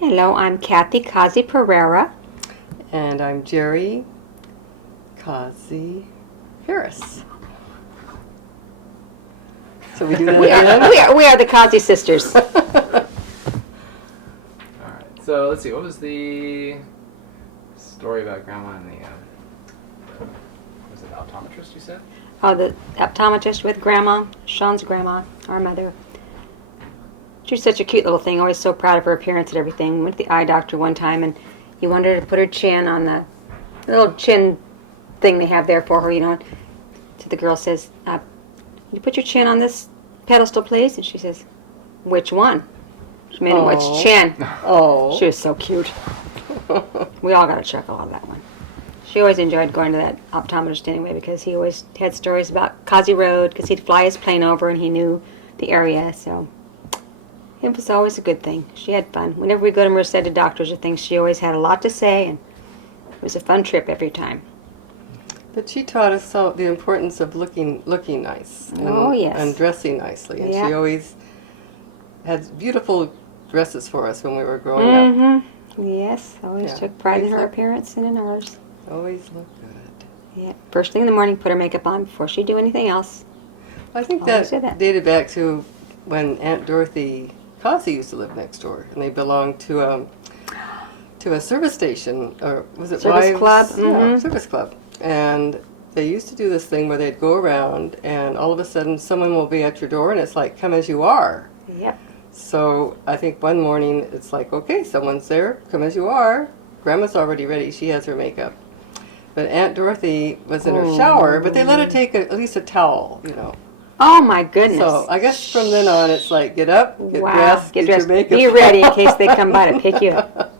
Hello, I'm Kathy Cozzi Pereira. And I'm Jerry Cozzi Harris. So we do that again? We are the Cozzi sisters. Alright, so let's see, what was the story about Grandma and was it optometrist you said? Oh, the optometrist with Grandma, Sean's grandma, our mother. She was such a cute little thing, always so proud of her appearance and everything. Went to the eye doctor one time and he wanted her to put her chin on the little chin thing they have there for her, So the girl says, you put your chin on this pedestal, please? And she says, which one? She made him which chin. Oh. She was so cute. We all got a chuckle out of that one. She always enjoyed going to that optometrist anyway because he always had stories about Cozzi Road because he'd fly his plane over and he knew the area, so it was always a good thing. She had fun. Whenever we go to Merced to doctors or things, she always had a lot to say, and it was a fun trip every time. But she taught us the importance of looking nice. Yes. And dressing nicely. And Yeah. she always had beautiful dresses for us when we were growing up. Mm-hmm. Yes, always Yeah. took pride in her Always appearance and in ours. Always looked good. Yeah. First thing in the morning, put her makeup on before she'd do anything else. I think Always did that. dated back to when Aunt Dorothy Cozzi used to live next door, and they belonged to a service station, or was it Service Wives? club? Yeah, Mhm. service club. And they used to do this thing where they'd go around, and all of a sudden someone will be at your door, and it's like, come as you are. Yep. So I think one morning it's like, okay, someone's there, come as you are. Grandma's already ready, she has her makeup. But Aunt Dorothy was in her shower, but they let her take at least a towel, Oh my goodness. So I guess from then on it's like, get up, get dressed, get your makeup Be on. ready in case they come by to pick you up.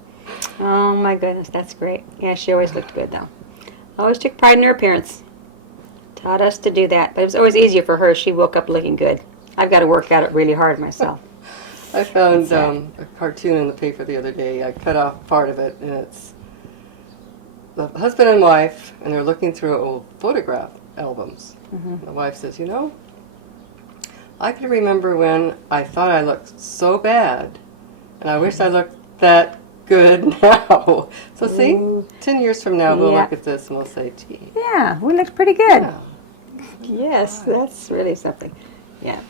Oh my goodness, that's great. Yeah, she always looked good though. Always took pride in her appearance. Taught us to do that, but it was always easier for her. She woke up looking good. I've got to work at it really hard myself. I found a cartoon in the paper the other day. I cut off part of it, and it's the husband and wife, and they're looking through old photograph albums. Mm-hmm. The wife says, I can remember when I thought I looked so bad, and I wish I looked that good now. So see, 10 years from now, we'll look at this and we'll say, gee. Yeah, we looked pretty good. Yeah. Yes, that's really something. Yeah,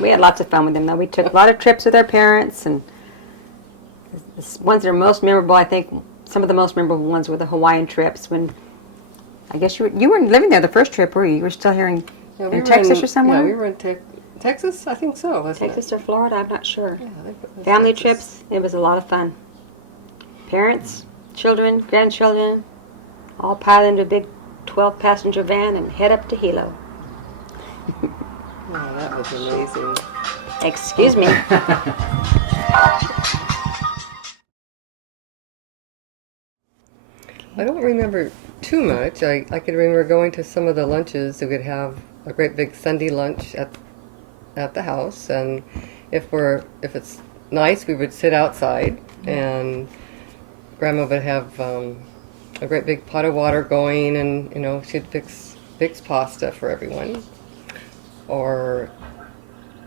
we had lots of fun with them though. We took a lot of trips with our parents, and the ones that are most memorable, I think, some of the most memorable ones were the Hawaiian trips. When I guess you weren't living there the first trip, were you? You were still here in Texas or somewhere? Yeah, we were in Texas, I think so, wasn't Texas or Florida, I'm not sure. Yeah, I think it was Family Texas. trips, it was a lot of fun. Parents, children, grandchildren, all pile into a big 12-passenger van and head up to Hilo. Oh, that was amazing. Excuse me. I don't remember too much. I can remember going to some of the lunches. We would have a great big Sunday lunch at the house, and if it's nice, we would sit outside, and Grandma would have a great big pot of water going, and she'd fix pasta for everyone, or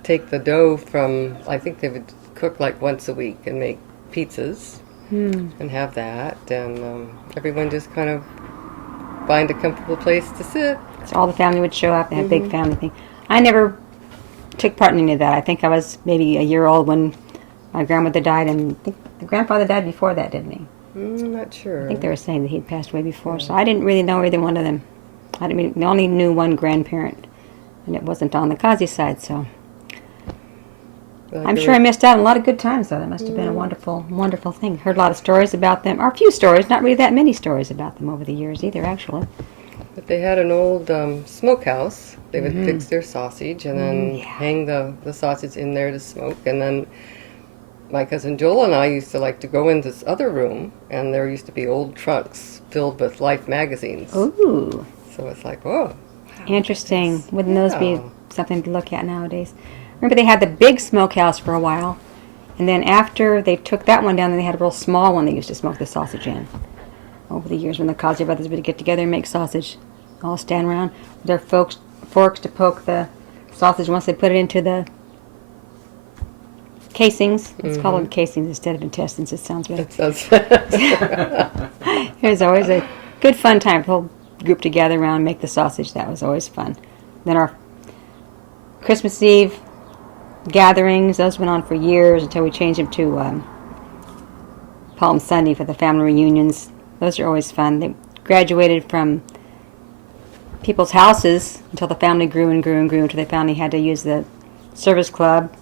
take the dough from. I think they would cook like once a week and make pizzas. And have that, and everyone just kind of find a comfortable place to sit. So all the family would show up. They had a big family thing. I never took part in any of that. I think I was maybe a year old when my grandmother died, and I think the grandfather died before that, didn't he? I'm not sure. I think they were saying that he'd passed away before, so I didn't really know either one of them. I only knew one grandparent, and it wasn't on the Cozzi side, so I'm sure I missed out on a lot of good times, though. That must have been a wonderful, wonderful thing. Heard a lot of stories about them, or a few stories, not really that many stories about them over the years either, actually. But they had an old smokehouse. They would fix their sausage and then hang the sausage in there to smoke. And then my cousin Joel and I used to like to go in this other room, and there used to be old trunks filled with Life magazines. Ooh. So it's like, whoa. Interesting. Wouldn't those be something to look at nowadays? Remember they had the big smokehouse for a while, and then after they took that one down, then they had a real small one they used to smoke the sausage in. Over the years when the Cozzi brothers would get together and make sausage, all stand around with their forks to poke the sausage once they put it into the casings. Let's call them casings instead of intestines. It sounds better. It says. It was always a good fun time. The whole group to gather around and make the sausage. That was always fun. Then our Christmas Eve gatherings, those went on for years until we changed them to Palm Sunday for the family reunions. Those are always fun. They graduated from people's houses until the family grew and grew and grew until they finally had to use the service club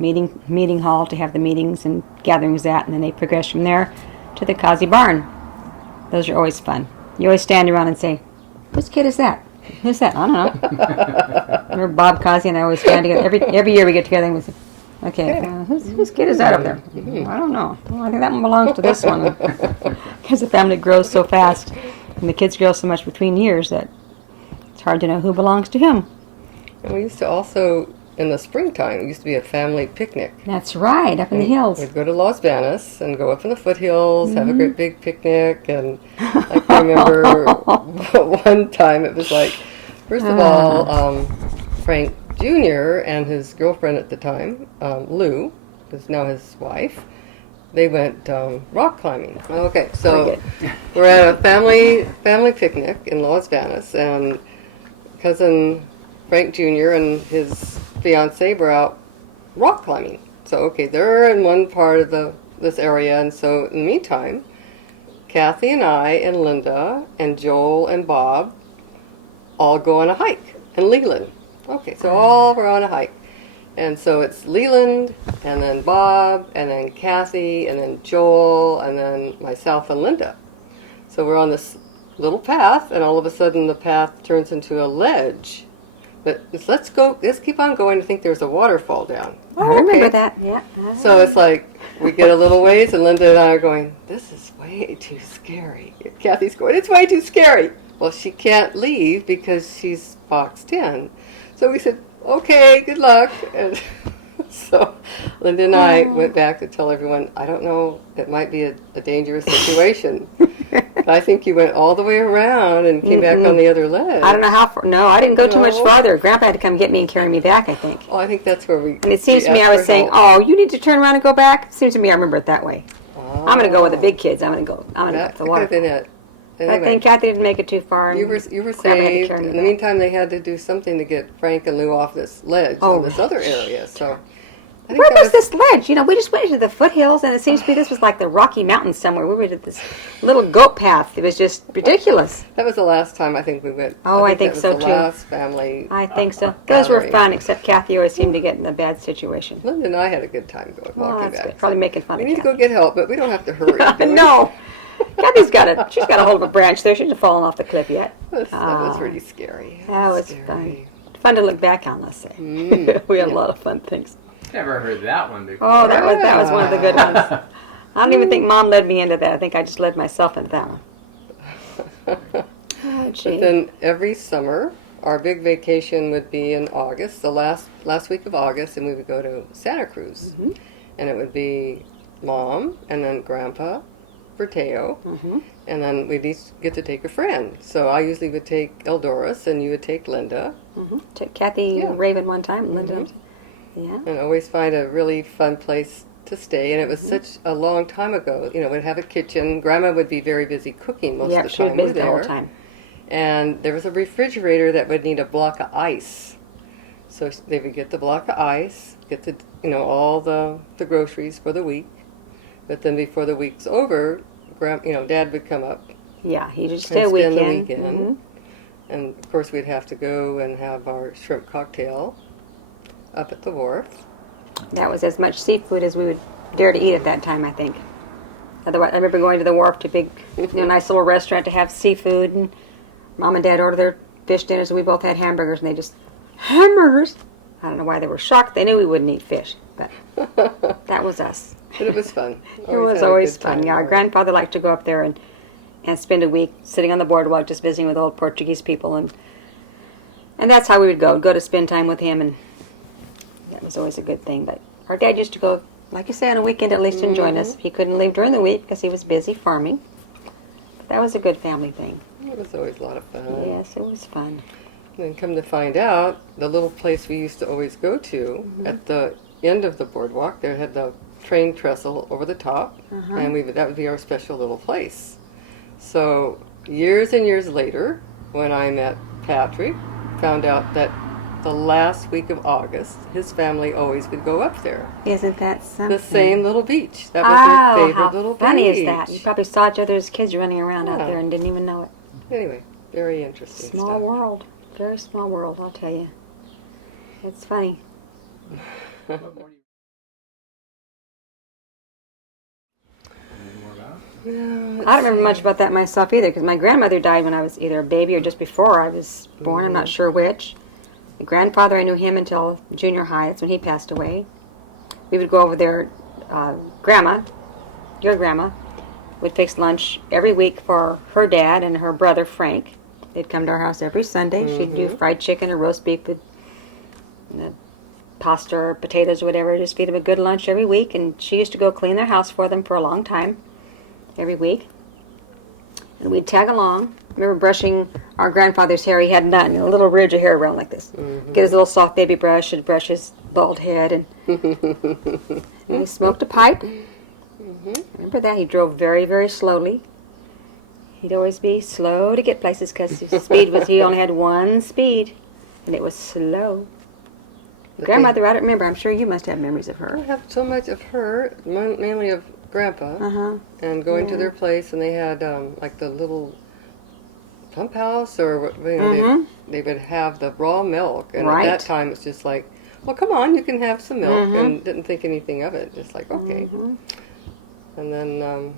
meeting hall to have the meetings and gatherings at, and then they progressed from there to the Cozzi barn. Those are always fun. You always stand around and say, "Whose kid is that? Who's that? I don't know." Remember Bob Cozzi and I always stand together. Every year we get together and we say, "Okay, whose kid is that up there?" "I don't know. Well, I think that one belongs to this one." Because the family grows so fast and the kids grow so much between years that it's hard to know who belongs to whom. And we used to also, in the springtime, it used to be a family picnic. That's right, up in the hills. We'd go to Los Banos and go up in the foothills, have a great big picnic, and I can remember one time it was like, first of all, Frank Jr. and his girlfriend at the time, Lou, who's now his wife, they went rock climbing. Okay, so we're at a family picnic in Los Banos, and cousin Frank Jr. and his fiance were out rock climbing. So okay, they're in one part of this area, and so in the meantime, Kathy and I and Linda and Joel and Bob all go on a hike in Leland. Okay, so all we're on a hike. And so it's Leland, and then Bob, and then Kathy, and then Joel, and then myself and Linda. So we're on this little path, and all of a sudden the path turns into a ledge. But let's keep on going. I think there's a waterfall down. I remember that, yeah. So it's like, we get a little ways, and Linda and I are going, "This is way too scary." Kathy's going, "It's way too scary." Well, she can't leave because she's boxed in. So we said, "Okay, good luck." And so Linda and I went back to tell everyone, "I don't know, it might be a dangerous situation." But I think you went all the way around and came back on the other ledge. I don't know how far. No, I didn't go too much farther. Grandpa had to come get me and carry me back, I think. Oh, I think that's where we... And it seems to me I was saying, "Oh, you need to turn around and go back." It seems to me I remember it that way. Oh. I'm going to go with the big kids. I'm going to go up That the could water. have been it. Anyway, I think Kathy didn't make it too far. And you were Grandpa had to saved. carry me In the back. meantime, they had to do something to get Frank and Lou off this ledge on this other area. So I think Where that was this ledge? You know, we just went into the foothills, and it seems to me this was like the Rocky Mountains somewhere. We went to this little goat path. It was just ridiculous. That was the last time I think we went. Oh, I think that was so, the too. last family. I think so. Those were gathering. fun, except Kathy always seemed to get in a bad situation. Linda and I had a good time Well, walking that's back. good. Probably making fun We of need to Kathy. go get help, but we don't have to hurry. do we? No. Kathy's she's got a hold of a branch there. She hasn't fallen off the cliff yet. That was really scary. That was Scary. fun. Fun to look back on, let's say. We had a lot of fun things. Never heard that one before. Oh, that was one of the good ones. I don't even think Mom led me into that. I think I just led myself into that one. Oh, gee. But then every summer, our big vacation would be in August, the last week of August, and we would go to Santa Cruz. And it would be Mom, and then Grandpa, Berteo, and then we'd each get to take a friend. So I usually would take Eldoris, and you would take Linda. Took Kathy Raven one time, and Linda. Yeah. And always find a really fun place to stay. And it was such a long time ago. You know, we'd have a kitchen. Grandma would be very busy cooking most of the she was time busy we're the there. whole time. And there was a refrigerator that would need a block of ice. So they would get the block of ice, get the all the groceries for the week. But then before the week's over, Dad would come up Yeah, he just and stay a spend weekend. the weekend. And of course we'd have to go and have our shrimp cocktail up at the wharf. That was as much seafood as we would dare to eat at that time, I think. Otherwise, I remember going to the wharf to big, nice little restaurant to have seafood, and Mom and Dad ordered their fish dinners, and we both had hamburgers, and they just, hamburgers? I don't know why they were shocked. They knew we wouldn't eat fish, but that was us. But it was fun. It was had a always good fun. time. Yeah, our grandfather liked to go up there and spend a week sitting on the boardwalk just visiting with old Portuguese people, and that's how we would go to spend time with him, and that was always a good thing. But our dad used to go, like you say, on a weekend at least and join us. He couldn't leave during the week because he was busy farming. But that was a good family thing. It was always a lot of fun. Yes, it was fun. And then come to find out, the little place we used to always go to at the end of the boardwalk. There had the train trestle over the top, Uh-huh. and that would be our special little place. So years and years later, when I met Patrick, found out that the last week of August, his family always would go up there. Isn't that something? The same little beach. That was their favorite how little beach. funny is that? You probably saw each other's kids running around out Yeah. there and didn't even know it. Anyway, very interesting Small stuff. world. Very small world, I'll tell you. It's funny. What more do you Anything more about? Yeah, I don't remember much about that myself either, because my grandmother died when I was either a baby or just before I was born. I'm not sure which. My grandfather, I knew him until junior high. That's when he passed away. We would go over there. Grandma, your grandma, would fix lunch every week for her dad and her brother Frank. They'd come to our house every Sunday. She'd do fried chicken or roast beef with pasta or potatoes or whatever. Just feed them a good lunch every week. And she used to go clean their house for them for a long time, every week. And we'd tag along. I remember brushing our grandfather's hair. He had none, a little ridge of hair around like this. Get his little soft baby brush and brush his bald head. And he smoked a pipe. Remember that? He drove very, very slowly. He'd always be slow to get places because his speed was, he only had one speed, and it was slow. Grandmother, I don't remember. I'm sure you must have memories of I her. have so much of her, mainly of Grandpa, Uh-huh. and going to their place, and they had like the little pump house, or they would have the raw milk, and Right. at that time it's just like, well, come on, you can have some milk, and didn't think anything of it, just like, okay. And then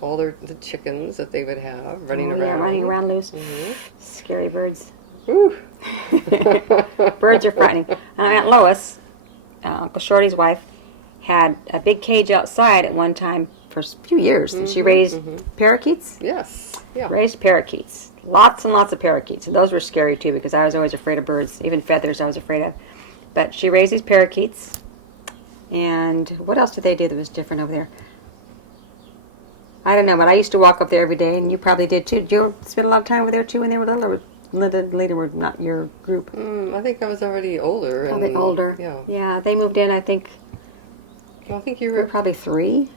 all the chickens that they would have running Oh, around. yeah, running around loose. Scary birds. Whew. Birds are frightening. Aunt Lois, Uncle Shorty's wife, had a big cage outside at one time for a few years, and she raised parakeets. Yes. Yeah. Raised parakeets. Lots and lots of parakeets. And those were scary too, because I was always afraid of birds. Even feathers I was afraid of. But she raised these parakeets. And what else did they do that was different over there? I don't know, but I used to walk up there every day, and you probably did too. Did you spend a lot of time over there too when they were little, or later were not your group? I think I was already older. Probably and, older. Yeah. Yeah, they moved in, I think, Well, I think you we were were. probably 3.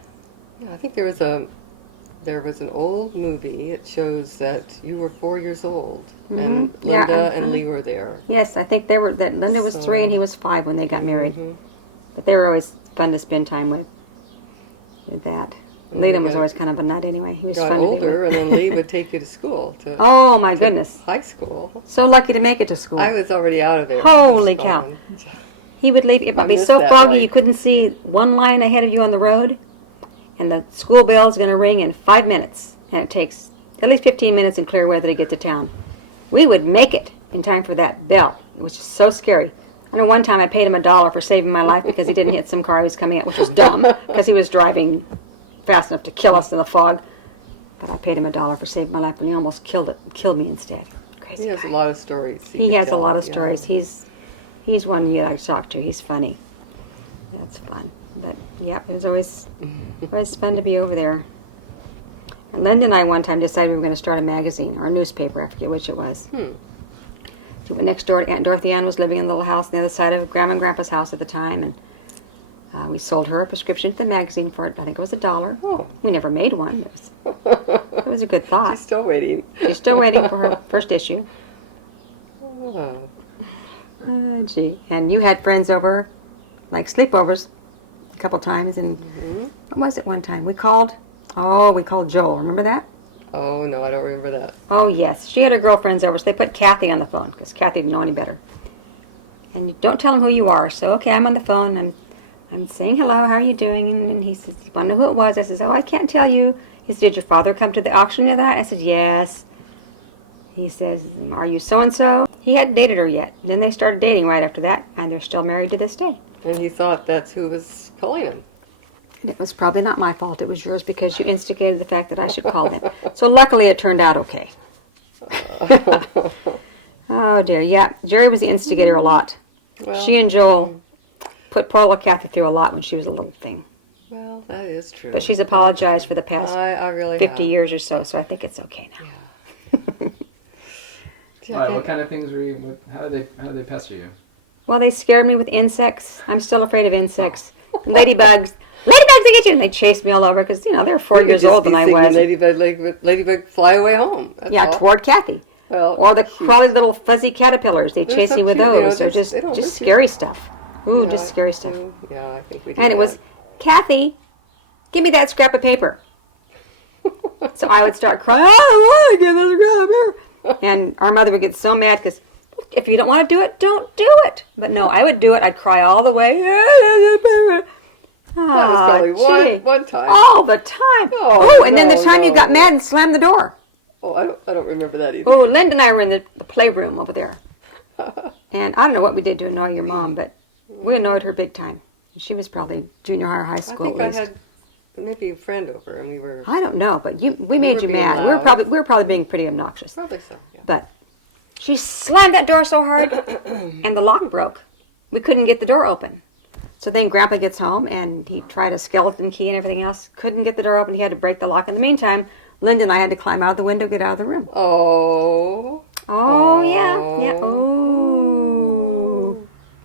Yeah, I think there was an old movie. It shows that you were 4 years old, and Yeah, Linda and Lee were there. Yes, I think they were. That Linda was So- 3 and he was 5 when they got married. But they were always fun to spend time with that. And Leland you was got- always kind of a nut anyway. He was Got fun to be older, with. and then Lee would take you to school, to Oh my goodness! high school. So lucky to make it to school. I was already out of there. Holy Just cow. gone. He would leave. It I might be miss so that foggy life. you couldn't see one line ahead of you on the road, and the school bell is going to ring in 5 minutes, and it takes at least 15 minutes in clear weather to get to town. We would make it in time for that bell. It was just so scary. I know one time I paid him $1 for saving my life because he didn't hit some car he was coming at, which was dumb because he was driving fast enough to kill us in the fog. But I paid him $1 for saving my life, and he almost killed me instead. Crazy He has guy. a lot of stories. He could has a tell, lot of yeah. stories. He's one you like to talk to. He's funny. That's fun. But yeah, it was always fun to be over there. And Linda and I one time decided we were going to start a magazine or a newspaper. I forget which it was. We went next door to Aunt Dorothy Ann was living in a little house on the other side of Grandma and Grandpa's house at the time, and we sold her a prescription to the magazine for it. I think it was $1. Oh. We never made one. It was a good thought. She's still waiting. She's still waiting for her first issue. Oh. Gee. And you had friends over, like sleepovers, a couple times. And what was it one time? We called Joel. Remember that? Oh, no, I don't remember that. Oh, yes. She had her girlfriends over, so they put Kathy on the phone because Kathy didn't know any better. And you don't tell them who you are. So, okay, I'm on the phone. I'm saying hello. How are you doing? And he says, you want to know who it was? I says, oh, I can't tell you. He said, did your father come to the auction the other night? I said, yes. He says, are you so-and-so? He hadn't dated her yet. Then they started dating right after that, and they're still married to this day. And he thought that's who was calling him. And it was probably not my fault. It was yours because you instigated the fact that I should call them. So luckily it turned out okay. Oh, dear. Yeah, Jerry was the instigator a lot. Well, She and Joel put poor little Kathy through a lot when she was a little thing. well, that is true. But she's apologized for the past I really 50 have. years or so I think it's okay now. Yeah, All right, what kind of things were you? How did they pester you? Well, they scared me with insects. I'm still afraid of insects. Ladybugs. Ladybugs, they get you. And they chased me all over because, they're 4 years old than I was. Ladybug, fly away home. That's Yeah, all. toward Kathy. Well, Or the cute. crawly little fuzzy caterpillars. They They're chase so me with cute, those. they're They're they're just cute. scary stuff. Ooh, Yeah, just scary stuff. Yeah, I think we did. And it was, Kathy, give me that scrap of paper. So I would start crying, I don't want to get this scrap of paper. And our mother would get so mad because if you don't want to do it, don't do it. But no, I would do it. I'd cry all the way. That was probably one time. All the time. Oh, And then the time you got mad and slammed the door. Oh, I don't remember that either. Oh, Linda and I were in the playroom over there. And I don't know what we did to annoy your mom, but we annoyed her big time. She was probably junior high or high I school think at I least. had maybe a friend over, and we were I don't know, but we made were you being mad. loud. We were probably being pretty obnoxious. probably so. Yeah. But she slammed that door so hard, and the lock broke. We couldn't get the door open. So then Grandpa gets home, and he tried a skeleton key and everything else. Couldn't get the door open. He had to break the lock. In the meantime, Linda and I had to climb out of the window, get out of the room. Oh. Oh, yeah. Oh.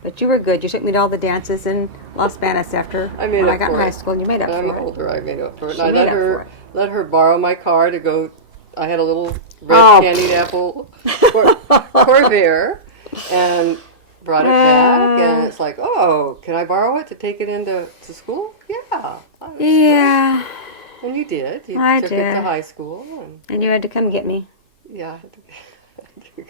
But you were good. You took me to all the dances in Las Vegas after when I got in high school, and you made up I'm for it. older. I made up for it. She And I made up for it. let her borrow my car to go. I had a little red candied apple Corvair, and brought it back. And it's like, oh, can I borrow it to take it into school? Yeah. Yeah. And you did. You I took did. it to high school, And you had to come get me. yeah. I had to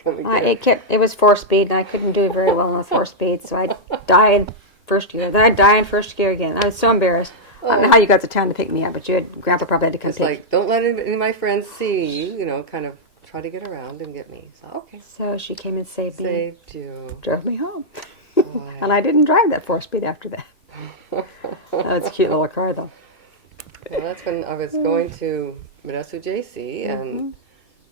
come and get It was 4-speed, and I couldn't do very well on the 4-speed, so I died first year. Then I died in first year again. I was so embarrassed. I don't know how you got to town to pick me up, but Grandpa probably had to come It's pick. like, don't let any of my friends see you, kind of try to get around and get me. So, okay. So she came and saved me, Saved you. drove me home. Oh, And I didn't drive that 4-speed after that. That's a cute little car, though. Well, that's when I was going to Modesto JC, and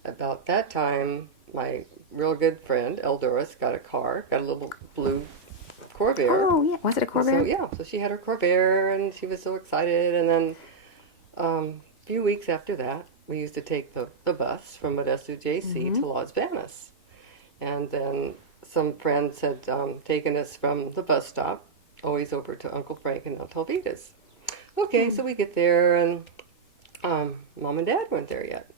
about that time, my real good friend, Eldoris, got a little blue Corvair. Oh, yeah. Was it a Corvair? So, yeah, so she had her Corvair, and she was so excited, and then a few weeks after that, we used to take the bus from Modesto JC to Las Vegas. And then some friends had taken us from the bus stop, always over to Uncle Frank and Aunt Alvita's. Okay, so we get there, and Mom and Dad weren't there yet.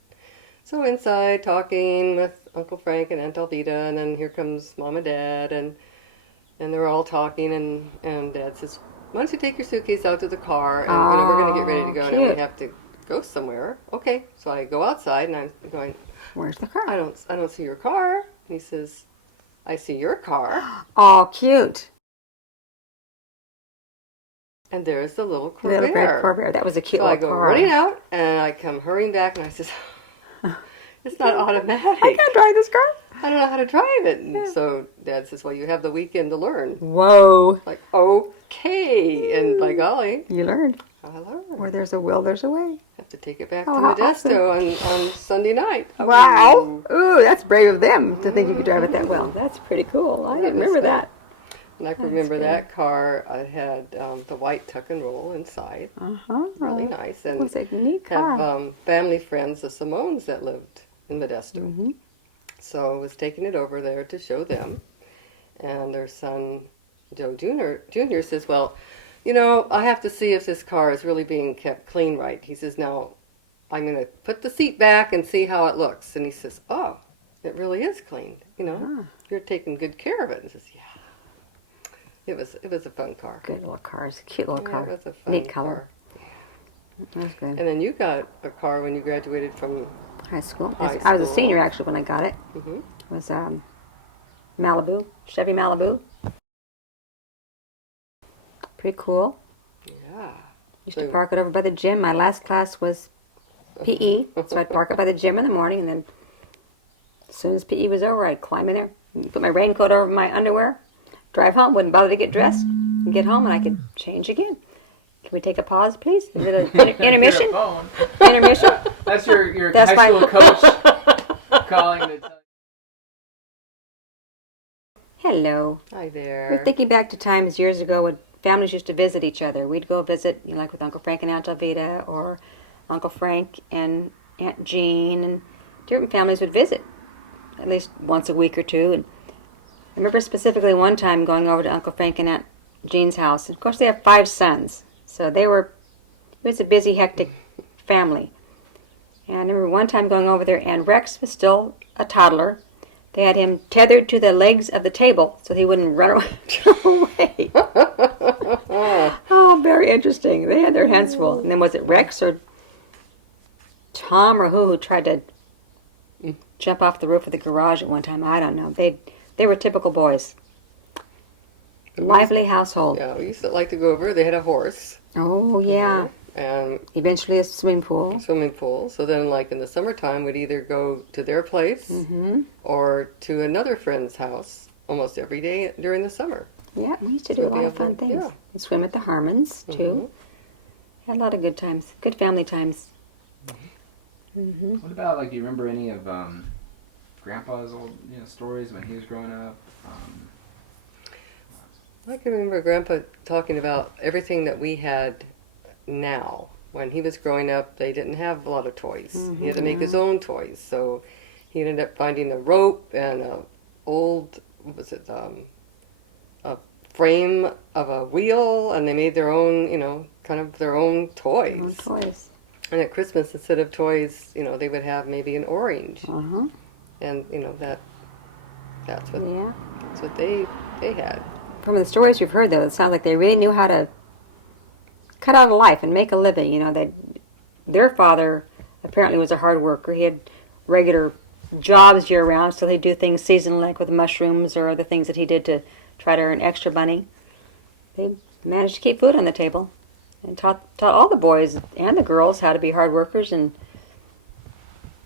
So inside, talking with Uncle Frank and Aunt Alvita, and then here comes Mom and Dad, and they're all talking, and Dad says, why don't you take your suitcase out to the car, and we're going to get ready to go, and cute. we have to go somewhere. Okay, so I go outside, and I'm going, Where's the car? I don't see your car. And he says, I see your car, Oh, cute. and there's the little The little red Corvair. Corvair. That was a cute So I little go car. running out, and I come hurrying back, and I says, it's not automatic. I can't drive this car. I don't know how to drive it. And so Dad says, well, you have the weekend to learn. Whoa. Like, okay. And by golly, You learned. I learned. Where there's a will, there's a way. Have to take it back Oh, to how Modesto on Sunday night. Wow. Ooh, that's brave of them to think you could drive it that well. That's pretty cool. I didn't was remember good. that. And I can remember that car. I had the white tuck and roll inside. Uh-huh. Really nice. And It was a neat car. have family friends, the Simones, that lived in Modesto. Mm-hmm. So I was taking it over there to show them. And their son, Joe Jr. says, well, I have to see if this car is really being kept clean right. He says, now, I'm going to put the seat back and see how it looks. And he says, oh, it really is clean. You're taking good care of it. And he says, yeah. It was a fun car. Good little car. It's a cute little Yeah, car. it was a fun Neat color. car. That's good. And then you got a car when you graduated from High school. High I was a school. senior actually when I got it. Mhm. It was Malibu, Chevy Malibu. Pretty cool. Yeah. Used to park it over by the gym. My last class was PE, so I'd park it by the gym in the morning, and then as soon as PE was over, I'd climb in there, put my raincoat over my underwear, drive home, wouldn't bother to get dressed, and get home, and I could change again. Can we take a pause, please? Is it an intermission? Your phone. Intermission? That's your That's high my- school coach calling to tell Hello. Hi there. We're thinking back to times years ago when families used to visit each other. We'd go visit, like with Uncle Frank and Aunt Alvita, or Uncle Frank and Aunt Jean, and different families would visit at least once a week or two. And I remember specifically one time going over to Uncle Frank and Aunt Jean's house. Of course, they have 5 sons, so it was a busy, hectic family. And I remember one time going over there, and Rex was still a toddler. They had him tethered to the legs of the table so he wouldn't run away. Oh, very interesting. They had their hands full. And then was it Rex or Tom or who tried to jump off the roof of the garage at one time? I don't know. They were typical boys. Lively household. Yeah, we used to like to go over. They had a horse. Oh, yeah. And Eventually a swimming pool. So then, like in the summertime, we'd either go to their place or to another friend's house almost every day during the summer. Yeah, we used to do a lot of fun things. Yeah. And swim at the Harmons, too. Had a lot of good times. Good family times. What about, like, do you remember any of Grandpa's old stories when he was growing up? I can remember Grandpa talking about everything that we had now. When he was growing up, they didn't have a lot of toys. He had to make his own toys. So he ended up finding a rope and a old, a frame of a wheel, and they made their own, kind of their own toys. Own toys. And at Christmas, instead of toys, they would have maybe an orange. And, that's what they had. From the stories we've heard, though, it sounds like they really knew how to cut out a life and make a living. Their father apparently was a hard worker. He had regular jobs year-round, so he'd do things seasonal, like with mushrooms or other things that he did to try to earn extra money. They managed to keep food on the table and taught all the boys and the girls how to be hard workers and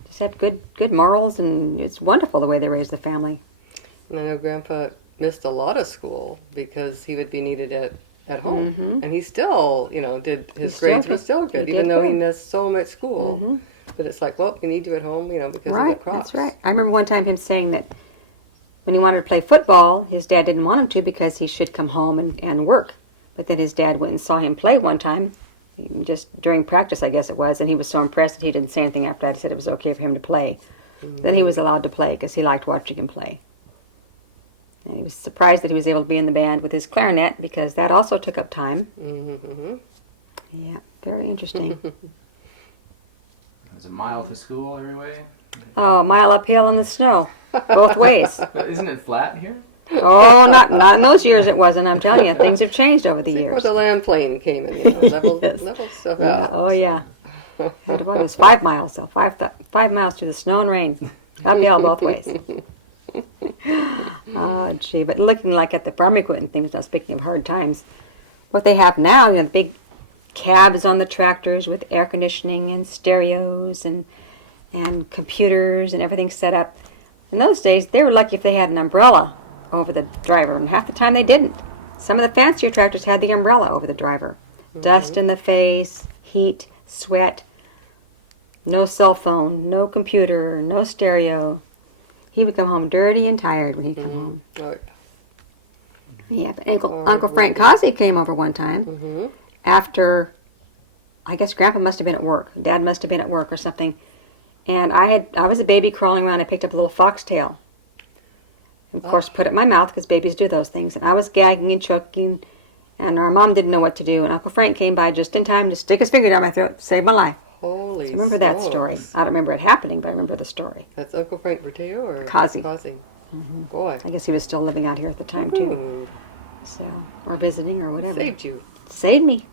just have good morals, and it's wonderful the way they raised the family. And I know Grandpa missed a lot of school because he would be needed at home. And he still, did his grades were still good, even though he missed so much school. But it's like, well, we need you at home, because of the crops. That's right. I remember one time him saying that when he wanted to play football, his dad didn't want him to because he should come home and work. But then his dad went and saw him play one time, just during practice, I guess it was, and he was so impressed that he didn't say anything after that. He said it was okay for him to play. Then he was allowed to play because he liked watching him play. And he was surprised that he was able to be in the band with his clarinet because that also took up time. Yeah, very interesting. There's a mile to school every way. Oh, a mile uphill in the snow, both ways. But isn't it flat here? Oh, not in those years it wasn't. I'm telling you, things have changed over the years. Or the land plane came and leveled stuff out. Oh yeah. It was 5 miles, so 5 miles through the snow and rain, uphill both ways. Oh, gee, but looking like at the farm equipment things, now speaking of hard times, what they have now, the big cabs on the tractors with air conditioning and stereos and computers and everything set up. In those days, they were lucky if they had an umbrella over the driver, and half the time they didn't. Some of the fancier tractors had the umbrella over the driver. Dust in the face, heat, sweat, no cell phone, no computer, no stereo. He would come home dirty and tired when he'd come home. Yeah, but Uncle Frank Cozzi came over one time after, I guess Grandpa must have been at work. Dad must have been at work or something. And I was a baby crawling around. I picked up a little foxtail. And of course, put it in my mouth because babies do those things. And I was gagging and choking, and our mom didn't know what to do. And Uncle Frank came by just in time to stick his finger down my throat, save my life. Holy so I remember that story. I don't remember it happening, but I remember the story. That's Uncle Frank Berteo or Cozzi. Boy. I guess he was still living out here at the time, too. So, or visiting or whatever. Saved you. Saved me.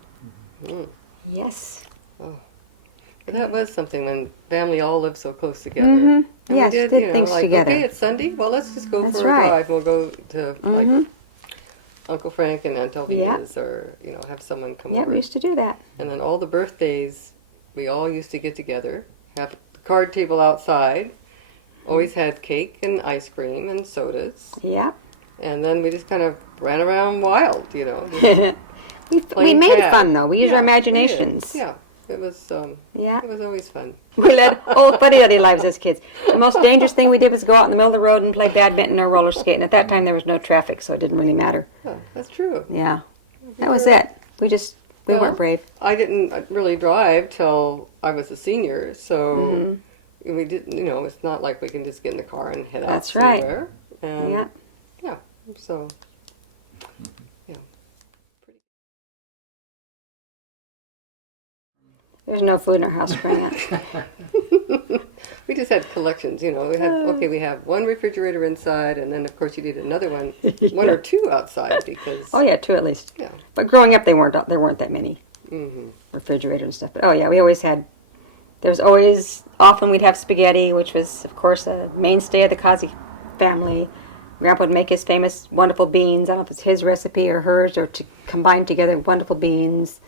Yes. Oh. But that was something when family all lived so close together. And we did things together. Okay, it's Sunday. Well, let's just go That's for a right. drive. We'll go to like Uncle Frank and Aunt Elvina's, or have someone come over. Yeah, we used to do that. And then all the birthdays, we all used to get together, have the card table outside. Always had cake and ice cream and sodas. Yeah. And then we just kind of ran around wild, We made tag. Fun though. We used our We did. imaginations. Yeah. It was it was always fun. We led old fuddy-duddy lives as kids. The most dangerous thing we did was go out in the middle of the road and play badminton or roller skate. And at that time there was no traffic, so it didn't really matter. Oh, that's true. Yeah. That was it. We weren't brave. I didn't really drive till I was a senior, so we didn't. It's not like we can just get in the car and head out That's right. somewhere. And Yeah. Yeah. So, yeah. There's no food in our house growing up. We just had collections, you know. We have one refrigerator inside, and then of course you need another one, one or two outside because. Oh yeah, two at least. Yeah. But growing up, there weren't that many refrigerators and stuff. But oh yeah, we always had. There was always often we'd have spaghetti, which was of course a mainstay of the Cozzi family. Grandpa would make his famous wonderful beans. I don't know if it's his recipe or hers, or to combine together wonderful beans.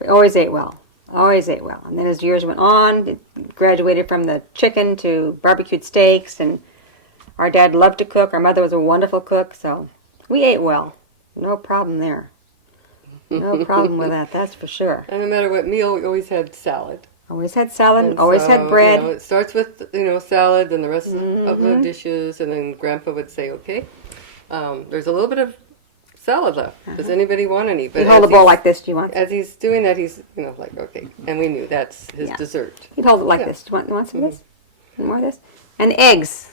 We always ate well. Always ate well. And then as years went on, it graduated from the chicken to barbecued steaks. And our dad loved to cook. Our mother was a wonderful cook. So we ate well. No problem there. No problem with that, that's for sure. And no matter what meal, we always had salad. Always had salad, And always so, had bread. You know, it starts with, salad and the rest of the dishes. And then Grandpa would say, okay, there's a little bit of salad left. Does anybody want any? But He'd hold the bowl like this. Do you want? As he's doing that, he's, like, okay. And we knew that's his dessert. He'd hold it like Yeah. this. Do you want some of this? Any more of this? And eggs.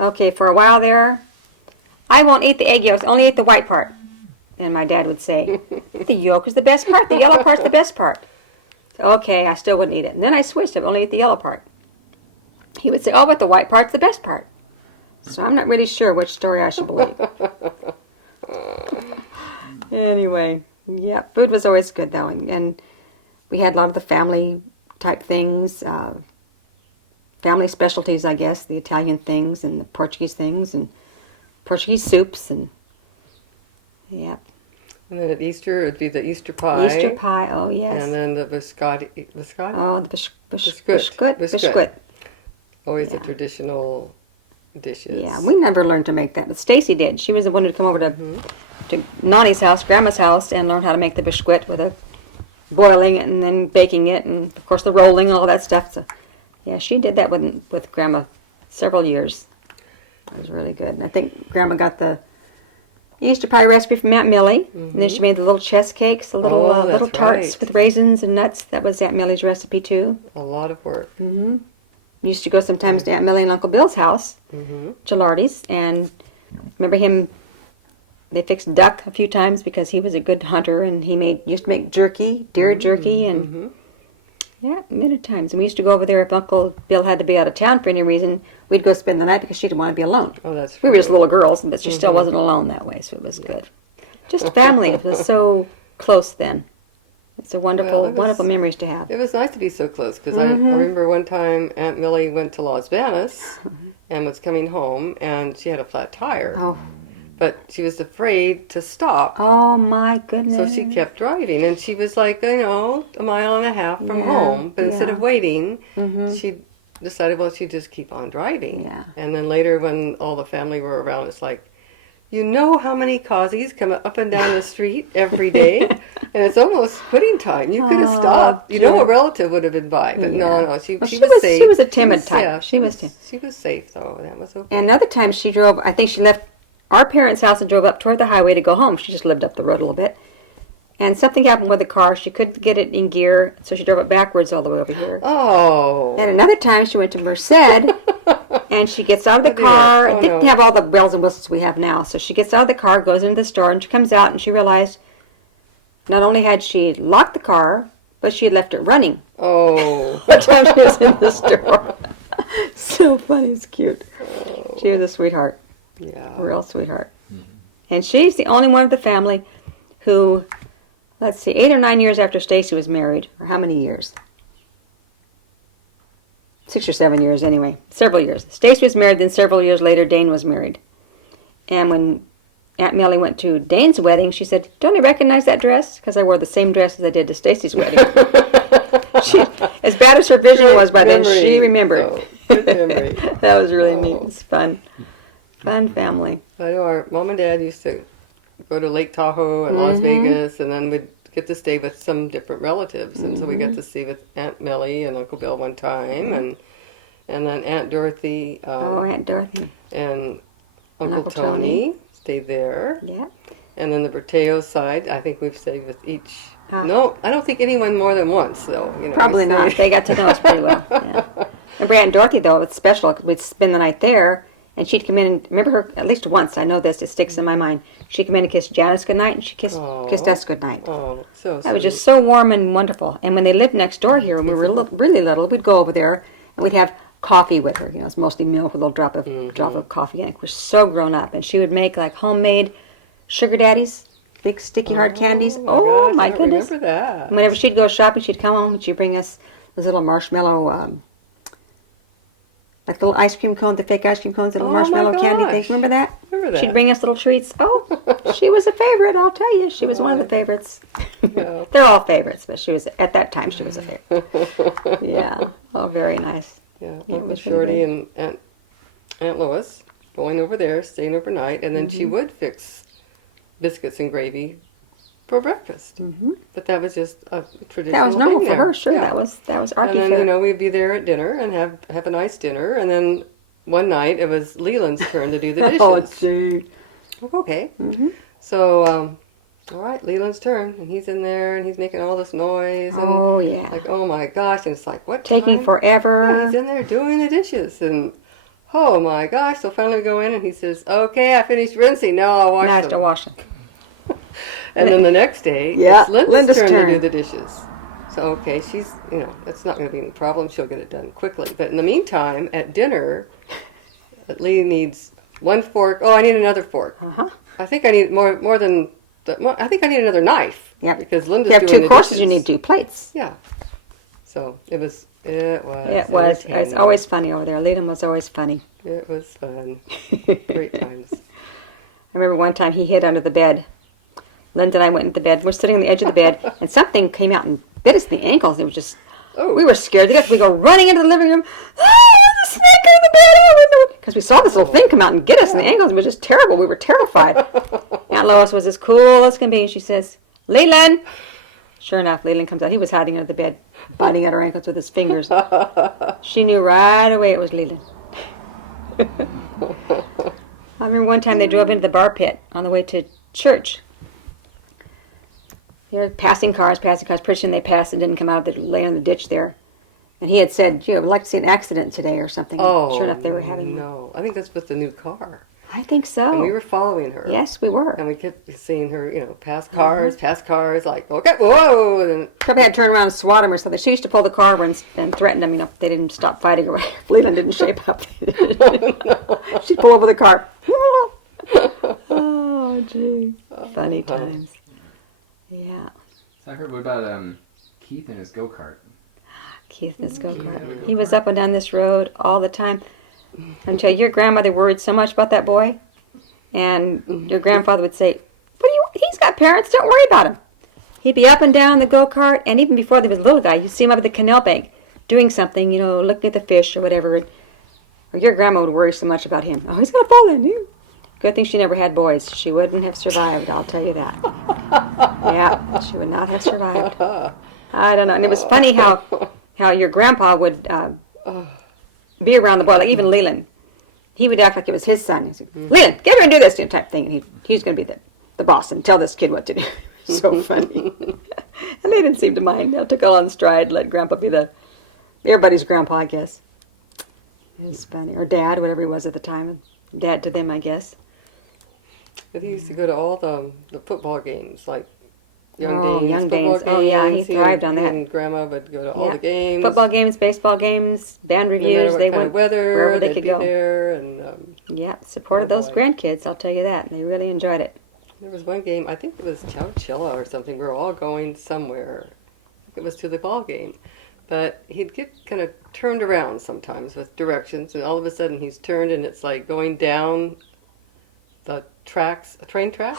Okay, for a while there, I won't eat the egg yolks. Only eat the white part. And my dad would say, the yolk is the best part. The yellow part's the best part. So, okay, I still wouldn't eat it. And then I switched. I would only eat the yellow part. He would say, oh, but the white part's the best part. So I'm not really sure which story I should believe. Anyway, yeah, food was always good though, and we had a lot of the family type things, family specialties, I guess, the Italian things and the Portuguese things and Portuguese soups and yeah. And then at Easter, it would be the Easter pie. Easter pie, oh yes. And then the biscotti? Oh, the biscuit. Always the traditional dishes. Yeah, we never learned to make that, but Stacy did. She was the one who'd come over to Nani's house, Grandma's house, and learn how to make the biscuit with boiling it and then baking it, and of course the rolling and all that stuff. So, yeah, she did that with Grandma several years. It was really good. And I think Grandma got the Easter pie recipe from Aunt Millie, and then she made the little chess cakes, the little tarts with raisins and nuts. That was Aunt Millie's recipe too. A lot of work. Used to go sometimes to Aunt Millie and Uncle Bill's house, Gilardi's, and remember him. They fixed duck a few times because he was a good hunter, and he used to make jerky, deer jerky, and yeah, many times. And we used to go over there if Uncle Bill had to be out of town for any reason. We'd go spend the night because she didn't want to be alone. Oh, that's We were just little girls, but she still wasn't alone that way, so it was good. Just family. It was so close then. It's a wonderful memories to have. It was nice to be so close because I remember one time Aunt Millie went to Las Vegas and was coming home, and she had a flat tire. Oh. But she was afraid to stop. Oh my goodness. So she kept driving, and she was like, a mile and a half from home. But instead of waiting, she decided, well, she'd just keep on driving. Yeah. And then later when all the family were around, it's like, you know how many Cozzis come up and down the street every day? And it's almost quitting time. You could have stopped. You know, a relative would have been by. But no, she was safe. She was a timid type. Yeah, she was timid. She was safe, though. That was okay. And another time she drove, I think she left our parents' house and drove up toward the highway to go home. She just lived up the road a little bit. And something happened with the car. She couldn't get it in gear, so she drove it backwards all the way over here. Oh. And another time she went to Merced, and she gets out of the car. It didn't have all the bells and whistles we have now. So she gets out of the car, goes into the store, and she comes out, and she realized not only had she locked the car, but she had left it running. Oh. By the time she was in the store. So funny. It's cute. Oh. She was a sweetheart. Yeah. A real sweetheart. And she's the only one of the family who, let's see, 8 or 9 years after Stacy was married, or how many years? 6 or 7 years anyway. Several years. Stacy was married, then several years later Dane was married. And when Aunt Millie went to Dane's wedding, she said, don't I recognize that dress? Because I wore the same dress as I did to Stacy's wedding. As bad as her vision was by then, she remembered. Oh, good memory. That was really neat. It was fun. Fun family. I know our mom and dad used to go to Lake Tahoe and Las Vegas, and then we'd get to stay with some different relatives. And so we got to stay with Aunt Millie and Uncle Bill one time, and then Aunt Dorothy. Aunt Dorothy. And Uncle Uncle Tony stayed there. Yeah. And then the Berteo side, I think we've stayed with each. No, I don't think anyone more than once, though. Probably not. They got to know us pretty well. Yeah. Remember Aunt Dorothy, though, it was special. We'd spend the night there, And she'd come in and remember her at least once. I know this; it sticks in my mind. She'd come in and kiss Janice goodnight, and she kissed us goodnight. Oh, so That was just so warm and wonderful. And when they lived next door here, when we were really little, we'd go over there and we'd have coffee with her. You know, it's mostly milk with a little drop of coffee in it. We're so grown up, and she would make like homemade sugar daddies, big sticky hard candies. Oh my goodness! Remember that? And whenever she'd go shopping, she'd come home and she'd bring us those little marshmallow. Like the little ice cream cones, the fake ice cream cones, the little marshmallow candy things. Remember that? Remember that? She'd bring us little treats. Oh, she was a favorite, I'll tell you. She was one of the favorites. Yeah. They're all favorites, but she was, at that time, she was a favorite. Yeah. Oh, very nice. Yeah, Yeah, it Uncle was Shorty really and Aunt Lois going over there, staying overnight, and then she would fix biscuits and gravy for breakfast. But that was just a traditional That was normal thing for there. her, sure. Yeah. That was our And then, fare. you know, we'd be there at dinner and have a nice dinner, and then one night it was Leland's turn to do the dishes. Oh, gee. Okay. So, all right, Leland's turn, and he's in there, and he's making all this noise, and Oh, yeah. like, oh my gosh, and it's like, what Taking time? forever. Yeah, he's in there doing the dishes, and oh my gosh, so finally we go in, and he says, okay, I finished rinsing, now I'll wash Now I have them. to wash them. And then the next day, Yeah, it's Linda's Linda's turn turn. to do the dishes. So, okay, she's, you know, that's not going to be any problem. She'll get it done quickly. But in the meantime, at dinner, Lee needs one fork. Oh, I need another fork. Uh-huh. I think I need more than, I think I need another knife. Yeah. Because Linda's You have doing two the courses, you dishes. need 2 plates. Yeah. So, it was It was. It's entertaining. always funny over there. Leland was always funny. It was fun. Great times. I remember one time he hid under the bed. Linda and I went into the bed. We're sitting on the edge of the bed, and something came out and bit us in the ankles. It was just, Oh. we were scared to death. We go running into the living room. Ah, there's a snake on the bed. Because we saw this little thing come out and get us in the ankles. It was just terrible. We were terrified. Aunt Lois was as cool as can be. And she says, Leland. Sure enough, Leland comes out. He was hiding under the bed, biting at her ankles with his fingers. She knew right away it was Leland. I remember one time they drove into the bar pit on the way to church. They were passing cars. Pretty soon they passed and didn't come out. They lay in the ditch there. And he had said, "Gee, I would like to see an accident today or something." Oh, Sure enough, they were having one. no. I think that's with the new car. I think so. And we were following her. Yes, we were. And we kept seeing her, you know, pass cars, like, okay, whoa. And Probably had to turn around and swat him or something. She used to pull the car over and threaten them, you know, if they didn't stop fighting or whatever. If Leland didn't shape up. She'd pull over the car. Oh, gee. Funny times. Yeah. So I heard, what about Keith and his go-kart? Keith and his go-kart. go-kart. He was up and down this road all the time. Until your grandmother worried so much about that boy. And your grandfather would say, "What do you? He's got parents. Don't worry about him." He'd be up and down the go-kart. And even before there was a little guy, you'd see him up at the canal bank doing something, you know, looking at the fish or whatever. Or your grandma would worry so much about him. Oh, he's going to fall in. Good thing she never had boys. She wouldn't have survived, I'll tell you that. Yeah, she would not have survived. I don't know. And it was funny how your grandpa would be around the boy, like even Leland. He would act like it was his son. He'd say, Leland, get here and do this, you know, type thing. And he was going to be the boss and tell this kid what to do. So funny. And they didn't seem to mind. They took it all in stride, let grandpa be everybody's grandpa, I guess. It was funny. Or dad, whatever he was at the time. Dad to them, I guess. But he used to go to all the football games, like Young Danes. Young football Danes. Oh, yeah, he games. thrived on He that. and Grandma would go to all Yeah. the games. Football games, baseball games, band No matter reviews. what They kind went of weather, wherever they they'd could be go. there. And Yeah, supported Oh, those boy. grandkids, I'll tell you that. They really enjoyed it. there was one game, I think it was Chowchilla or something. We were all going somewhere. I think it was to the ball game. But he'd get kind of turned around sometimes with directions, and all of a sudden he's turned and it's like going down the tracks, train tracks,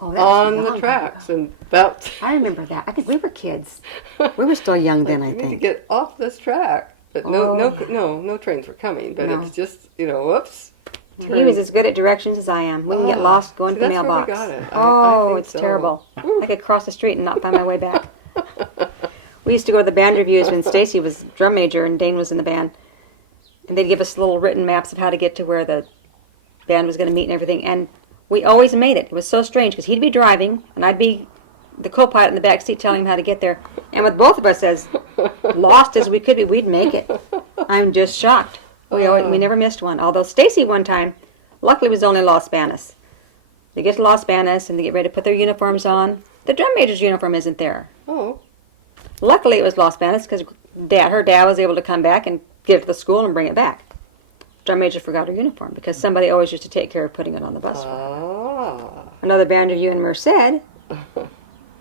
Oh, that's on long the time tracks. ago. And about I remember that. I think we were kids. We were still young then, I you need to think. get off this track. But Oh. no trains were coming. But No. it's just, whoops. He was as good at directions as I am. We can get Oh, lost going see, to the that's where we mailbox. got it. Oh, I think it's so. terrible. I could cross the street and not find my way back. We used to go to the band reviews when Stacy was drum major and Dane was in the band. And they'd give us little written maps of how to get to where the band was going to meet and everything. And we always made it. It was so strange because he'd be driving and I'd be the co-pilot in the back seat telling him how to get there. And with both of us as lost as we could be, we'd make it. I'm just shocked. We never missed one. Although Stacy one time, luckily was only Los Banos. They get to Los Banos and they get ready to put their uniforms on. The drum major's uniform isn't there. Oh. Luckily it was Los Banos because her dad was able to come back and get it to the school and bring it back. Drum major forgot her uniform because somebody always used to take care of putting it on the bus. Another band of you and Merced,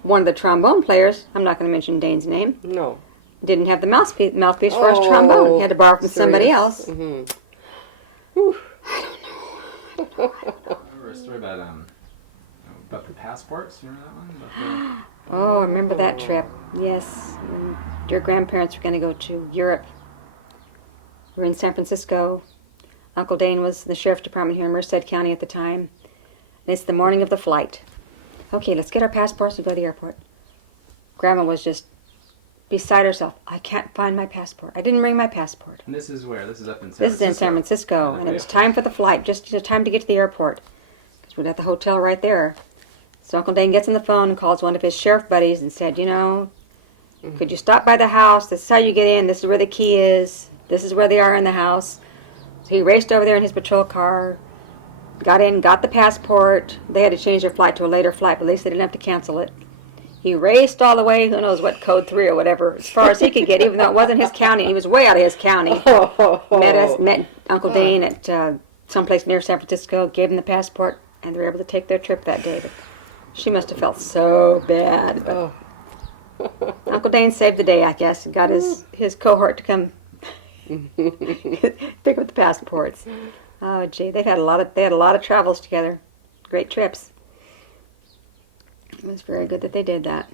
one of the trombone players, I'm not going to mention Dane's name, No. didn't have the mouthpiece for his trombone. He had to borrow from somebody else. Mm-hmm. I don't know. I remember a story about the passports. You remember that one? Oh, I remember that trip. Yes. And your grandparents were going to go to Europe. We were in San Francisco. Uncle Dane was the sheriff's department here in Merced County at the time. And it's the morning of the flight. Okay, let's get our passports and go to the airport. Grandma was just beside herself. I can't find my passport. I didn't bring my passport. And this is where? This is up in San Francisco. This is in San Francisco, and it was time for the flight, just time to get to the airport. Because we're at the hotel right there. So Uncle Dane gets on the phone and calls one of his sheriff buddies and said, could you stop by the house? This is how you get in. This is where the key is. This is where they are in the house. So he raced over there in his patrol car, got in, got the passport. They had to change their flight to a later flight, but at least they didn't have to cancel it. He raced all the way, who knows what, code 3 or whatever, as far as he could get, even though it wasn't his county. He was way out of his county. Met Uncle Dane at someplace near San Francisco, gave him the passport, and they were able to take their trip that day. But she must have felt so bad. But Uncle Dane saved the day, I guess, and got his cohort to come pick up the passports. Oh, gee, they had a lot of travels together, great trips. It was very good that they did that.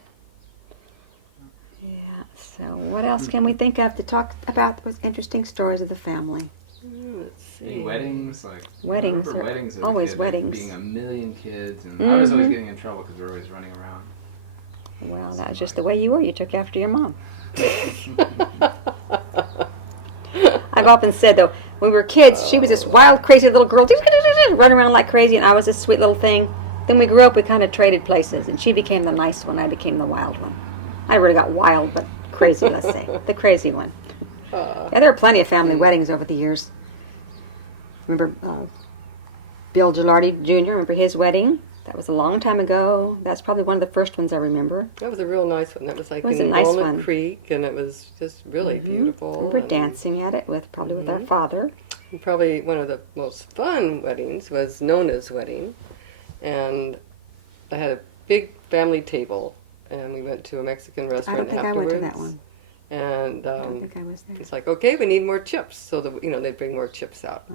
Yeah. So, what else can we think of to talk about those interesting stories of the family? Let's see. Any weddings? Weddings are weddings as a always kid, weddings. Being a million kids, and I was always getting in trouble because we were always running around. Well, that was just the way you were. You took after your mom. I've often said, though, when we were kids, she was this wild, crazy little girl, running around like crazy, and I was this sweet little thing. Then we grew up, we kind of traded places, and she became the nice one, I became the wild one. I really got wild, but crazy, let's say. The crazy one. Yeah, there were plenty of family weddings over the years. Remember Bill Gilardi Jr., remember his wedding? That was a long time ago. That's probably one of the first ones I remember. That was a real nice one. That was like was in a nice Walnut one. Creek, and it was just really beautiful. We were dancing at it with our father. And probably one of the most fun weddings was Nona's wedding. And I had a big family table, and we went to a Mexican restaurant I afterwards. went to that one. And I don't think I was there. it's like, okay, we need more chips. So they'd bring more chips out.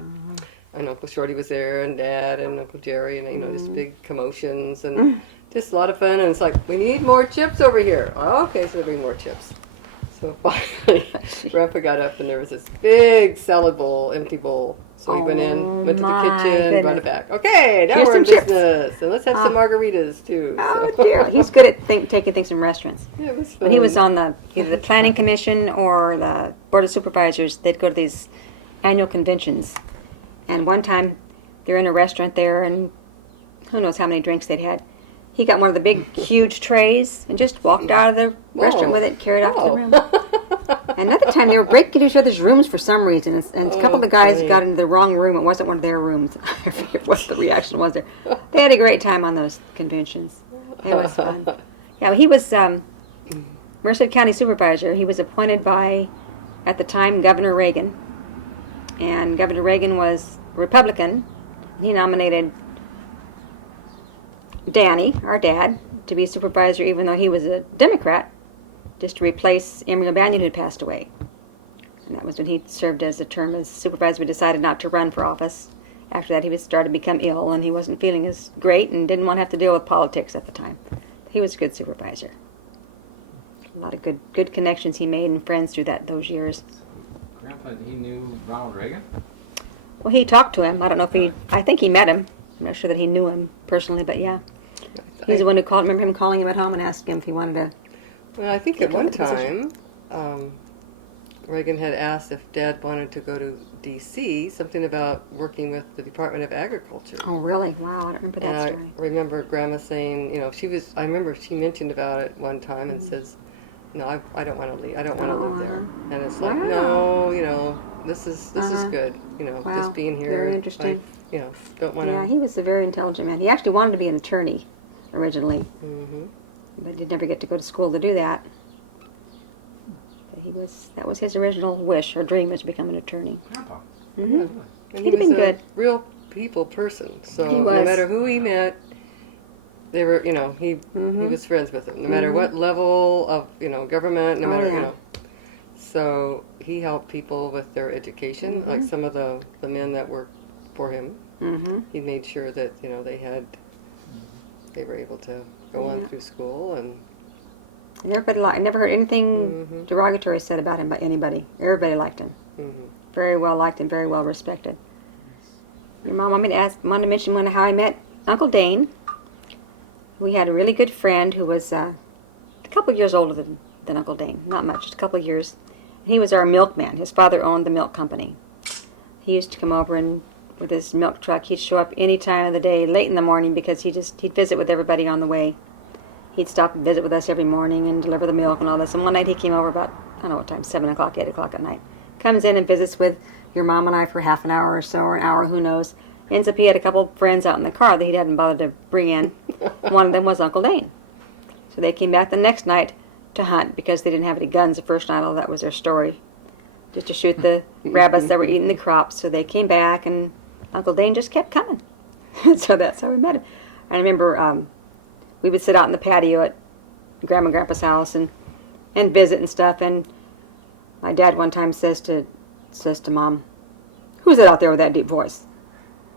And Uncle Shorty was there, and Dad, and Uncle Jerry, and just big commotions, and just a lot of fun. And it's like, we need more chips over here. Oh, okay, so they bring more chips. So finally, Grandpa got up, and there was this big salad bowl, empty bowl. So we went in, went to the kitchen, brought it back. Okay, now Here's we're in some chips. business, and let's have some margaritas too. Oh So. dear, he's good at taking things from restaurants. Yeah, it was fun. When he was on either the planning commission or the board of supervisors, they'd go to these annual conventions. And one time, they're in a restaurant there, and who knows how many drinks they'd had. He got one of the big, huge trays and just walked out of the restaurant with it and carried it off to the room. Another time, they were breaking into each other's rooms for some reason, and a couple of the guys got into the wrong room. It wasn't one of their rooms. I forget what the reaction was there. They had a great time on those conventions. It was fun. Yeah, he was Merced County Supervisor. He was appointed by, at the time, Governor Reagan. And Governor Reagan was Republican. He nominated Danny, our dad, to be supervisor, even though he was a Democrat, just to replace Emory O'Banion, who had passed away. And that was when he served as a term as supervisor. We decided not to run for office. After that, he was started to become ill, and he wasn't feeling as great and didn't want to have to deal with politics at the time. He was a good supervisor. A lot of good connections he made and friends through those years. Grandpa, he knew Ronald Reagan? Well, he talked to him. I don't know if I think he met him. I'm not sure that he knew him personally, but yeah. He's the one who called. Remember him calling him at home and asking him if he wanted to. Well, I think at one time, Reagan had asked if Dad wanted to go to D.C., something about working with the Department of Agriculture. Oh, really? Wow, I don't remember that story. I remember Grandma saying, I remember she mentioned about it one time and says, no, I don't want to leave. I don't want to live there. Uh-huh. And it's like, Wow. no, this is Uh-huh. good. Wow. Just being here. Very interesting. Don't want to. Yeah, he was a very intelligent man. He actually wanted to be an attorney originally, Mm-hmm. but did never get to go to school to do that. But that was his original wish or dream, was to become an attorney. Grandpa. Mm-hmm. And He'd he have was been a good. real people person. So He no was. matter who he met, they were, he Mhm. was friends with them. No matter Mhm. what level of, government, no Oh, matter, yeah. So he helped people with their education, like some of the men that worked for him. Mm-hmm. He made sure that, they were able to go on Yeah. through school and And everybody I never heard anything Mhm. derogatory said about him by anybody. Everybody liked him. mhm. Very well liked and very well respected. Your mom wanted to mention how I met Uncle Dane. We had a really good friend who was a couple years older than Uncle Dane. Not much, just a couple of years. He was our milkman. His father owned the milk company. He used to come over and with his milk truck, he'd show up any time of the day, late in the morning, because he'd visit with everybody on the way. He'd stop and visit with us every morning and deliver the milk and all this. And one night he came over about, I don't know what time, 7 o'clock, 8 o'clock at night. Comes in and visits with your mom and I for half an hour or so, or an hour, who knows. Ends up he had a couple friends out in the car that he hadn't bothered to bring in. One of them was Uncle Dane. So they came back the next night to hunt because they didn't have any guns the first night. All that was their story. Just to shoot the rabbits that were eating the crops. So they came back and Uncle Dane just kept coming. So that's how we met him. I remember we would sit out in the patio at Grandma and Grandpa's house and visit and stuff. And my dad one time says to Mom, "Who's that out there with that deep voice?"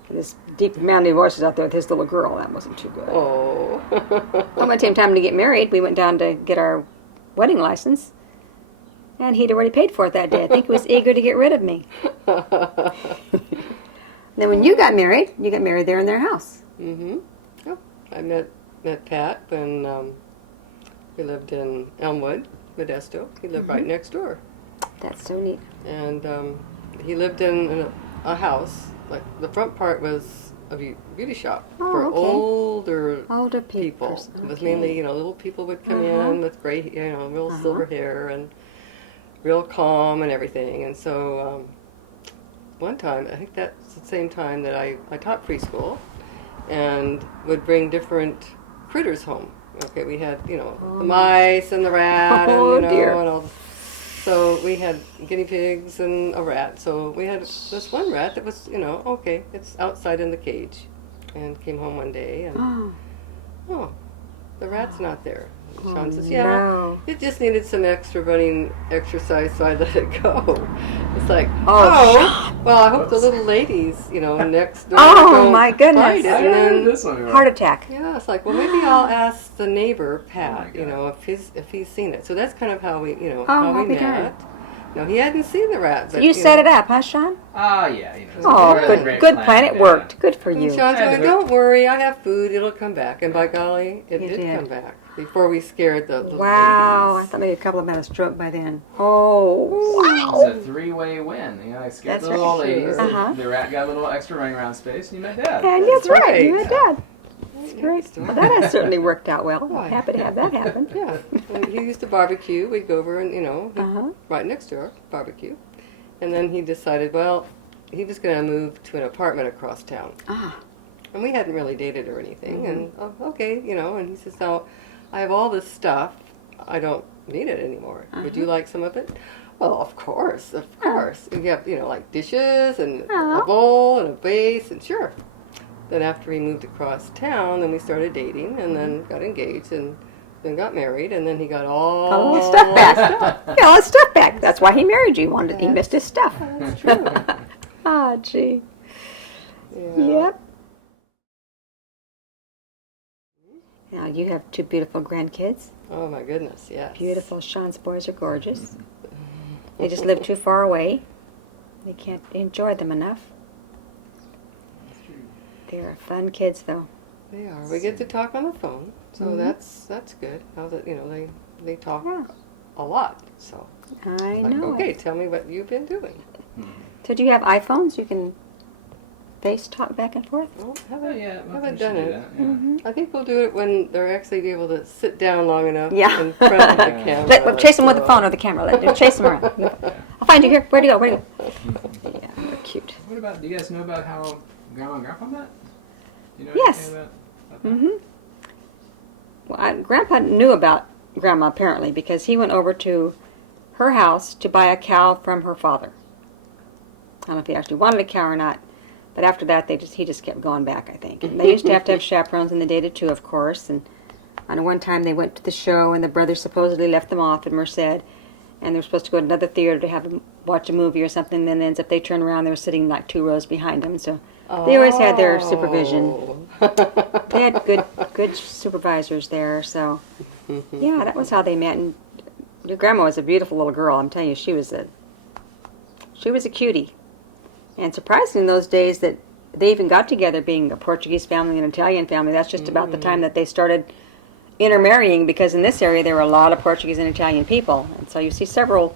And this deep manly voice is out there with his little girl. That wasn't too good. Oh. When it came time to get married, we went down to get our wedding license. And he'd already paid for it that day. I think he was eager to get rid of me. Then when you got married there in their house. Mm-hmm. Yep. I met Pat when we lived in Elmwood, Modesto. He lived right next door. That's so neat. And he lived in a house. Like the front part was a beauty shop Oh, for okay. older people. It was Okay. mainly, little people would come Uh-huh. in with gray, real silver hair and real calm and everything. And so one time, I think that's the same time that I taught preschool and would bring different critters home. Okay, we had, the mice and the rat Oh, and, dear. and all. So we had guinea pigs and a rat. So we had this one rat that was, okay, it's outside in the cage. And came home one day and, Oh, the rat's not there. And Sean says, no. it just needed some extra running exercise, so I let it go. It's like, Oh, well, I hope the little ladies, next door Oh, don't my goodness. fight it. I And remember then, this one. before. heart attack. yeah, it's like, well, maybe I'll ask the neighbor, Pat, Oh, my God. if he's seen it. So that's kind of how we, Oh, how how we we done. met. No, he hadn't seen the rat. But, You set it up, huh, Sean? Yeah, Oh, Really good great plan. It yeah. worked. Good for And you. Sean Yeah, said, but- don't worry, I have food, it'll come back. And by golly, it It did did. come back before we scared the little Wow, I ladies. thought maybe a couple of them had a stroke by then. Oh, It's a three-way win. I scared That's the little right. ladies. Uh-huh. The rat got a little extra running around space, and you met Dad. and that's right. right. You had Dad. That's Yeah, great. story. Well, that has certainly worked out well. Why? I'm happy to have that happen. Yeah, and he used to barbecue. We'd go over and, Uh-huh. right next door, barbecue. And then he decided, well, he was going to move to an apartment across town. Ah, And we hadn't really dated or anything. And, okay, and he says, now, I have all this stuff. I don't need it anymore. Would you like some of it? Well, of course, of course. And you have, like dishes and a bowl and a vase, and sure. Then after we moved across town, then we started dating and then got engaged and then got married. And then he got all his stuff back. Yeah, all his stuff back. That's why he married you. He missed his stuff. That's true. Ah, gee. Yeah. Yep. Now you have two beautiful grandkids. Oh my goodness, yes. Beautiful. Sean's boys are gorgeous. They just live too far away. They can't enjoy them enough. They're fun kids, though. They are. We get to talk on the phone, so Mhm. that's good. Now that they talk Yeah. a lot. So I like, know okay, it. tell me what you've been doing. So do you have iPhones? You can face talk back and forth? Oh, Oh, yeah. Well, haven't we done should do it. that, yeah. Mm-hmm. I think we'll do it when they're actually able to sit down long enough Yeah. in front of the Yeah. camera. We'll chase them with the so- phone or the camera. Chase them around. I'll find you here. Where'd you go? Where'd you go? Yeah, they're cute. What about, do you guys know about how Grandma and Grandpa met? Do you know Yes. anything about that? Mm-hmm. Well, Grandpa knew about Grandma apparently because he went over to her house to buy a cow from her father. I don't know if he actually wanted a cow or not, but after that, he just kept going back, I think. And they used to have chaperones, and they dated too, of course. And on one time, they went to the show, and the brothers supposedly left them off in Merced, and they were supposed to go to another theater to watch a movie or something. And then ends up they turned around, they were sitting like 2 rows behind them. So they always had their supervision. They had good supervisors there. So yeah, that was how they met. And your grandma was a beautiful little girl. I'm telling you, she was a cutie. And surprising in those days that they even got together, being a Portuguese family and an Italian family. That's just about the time that they started intermarrying, because in this area there were a lot of Portuguese and Italian people. And so you see several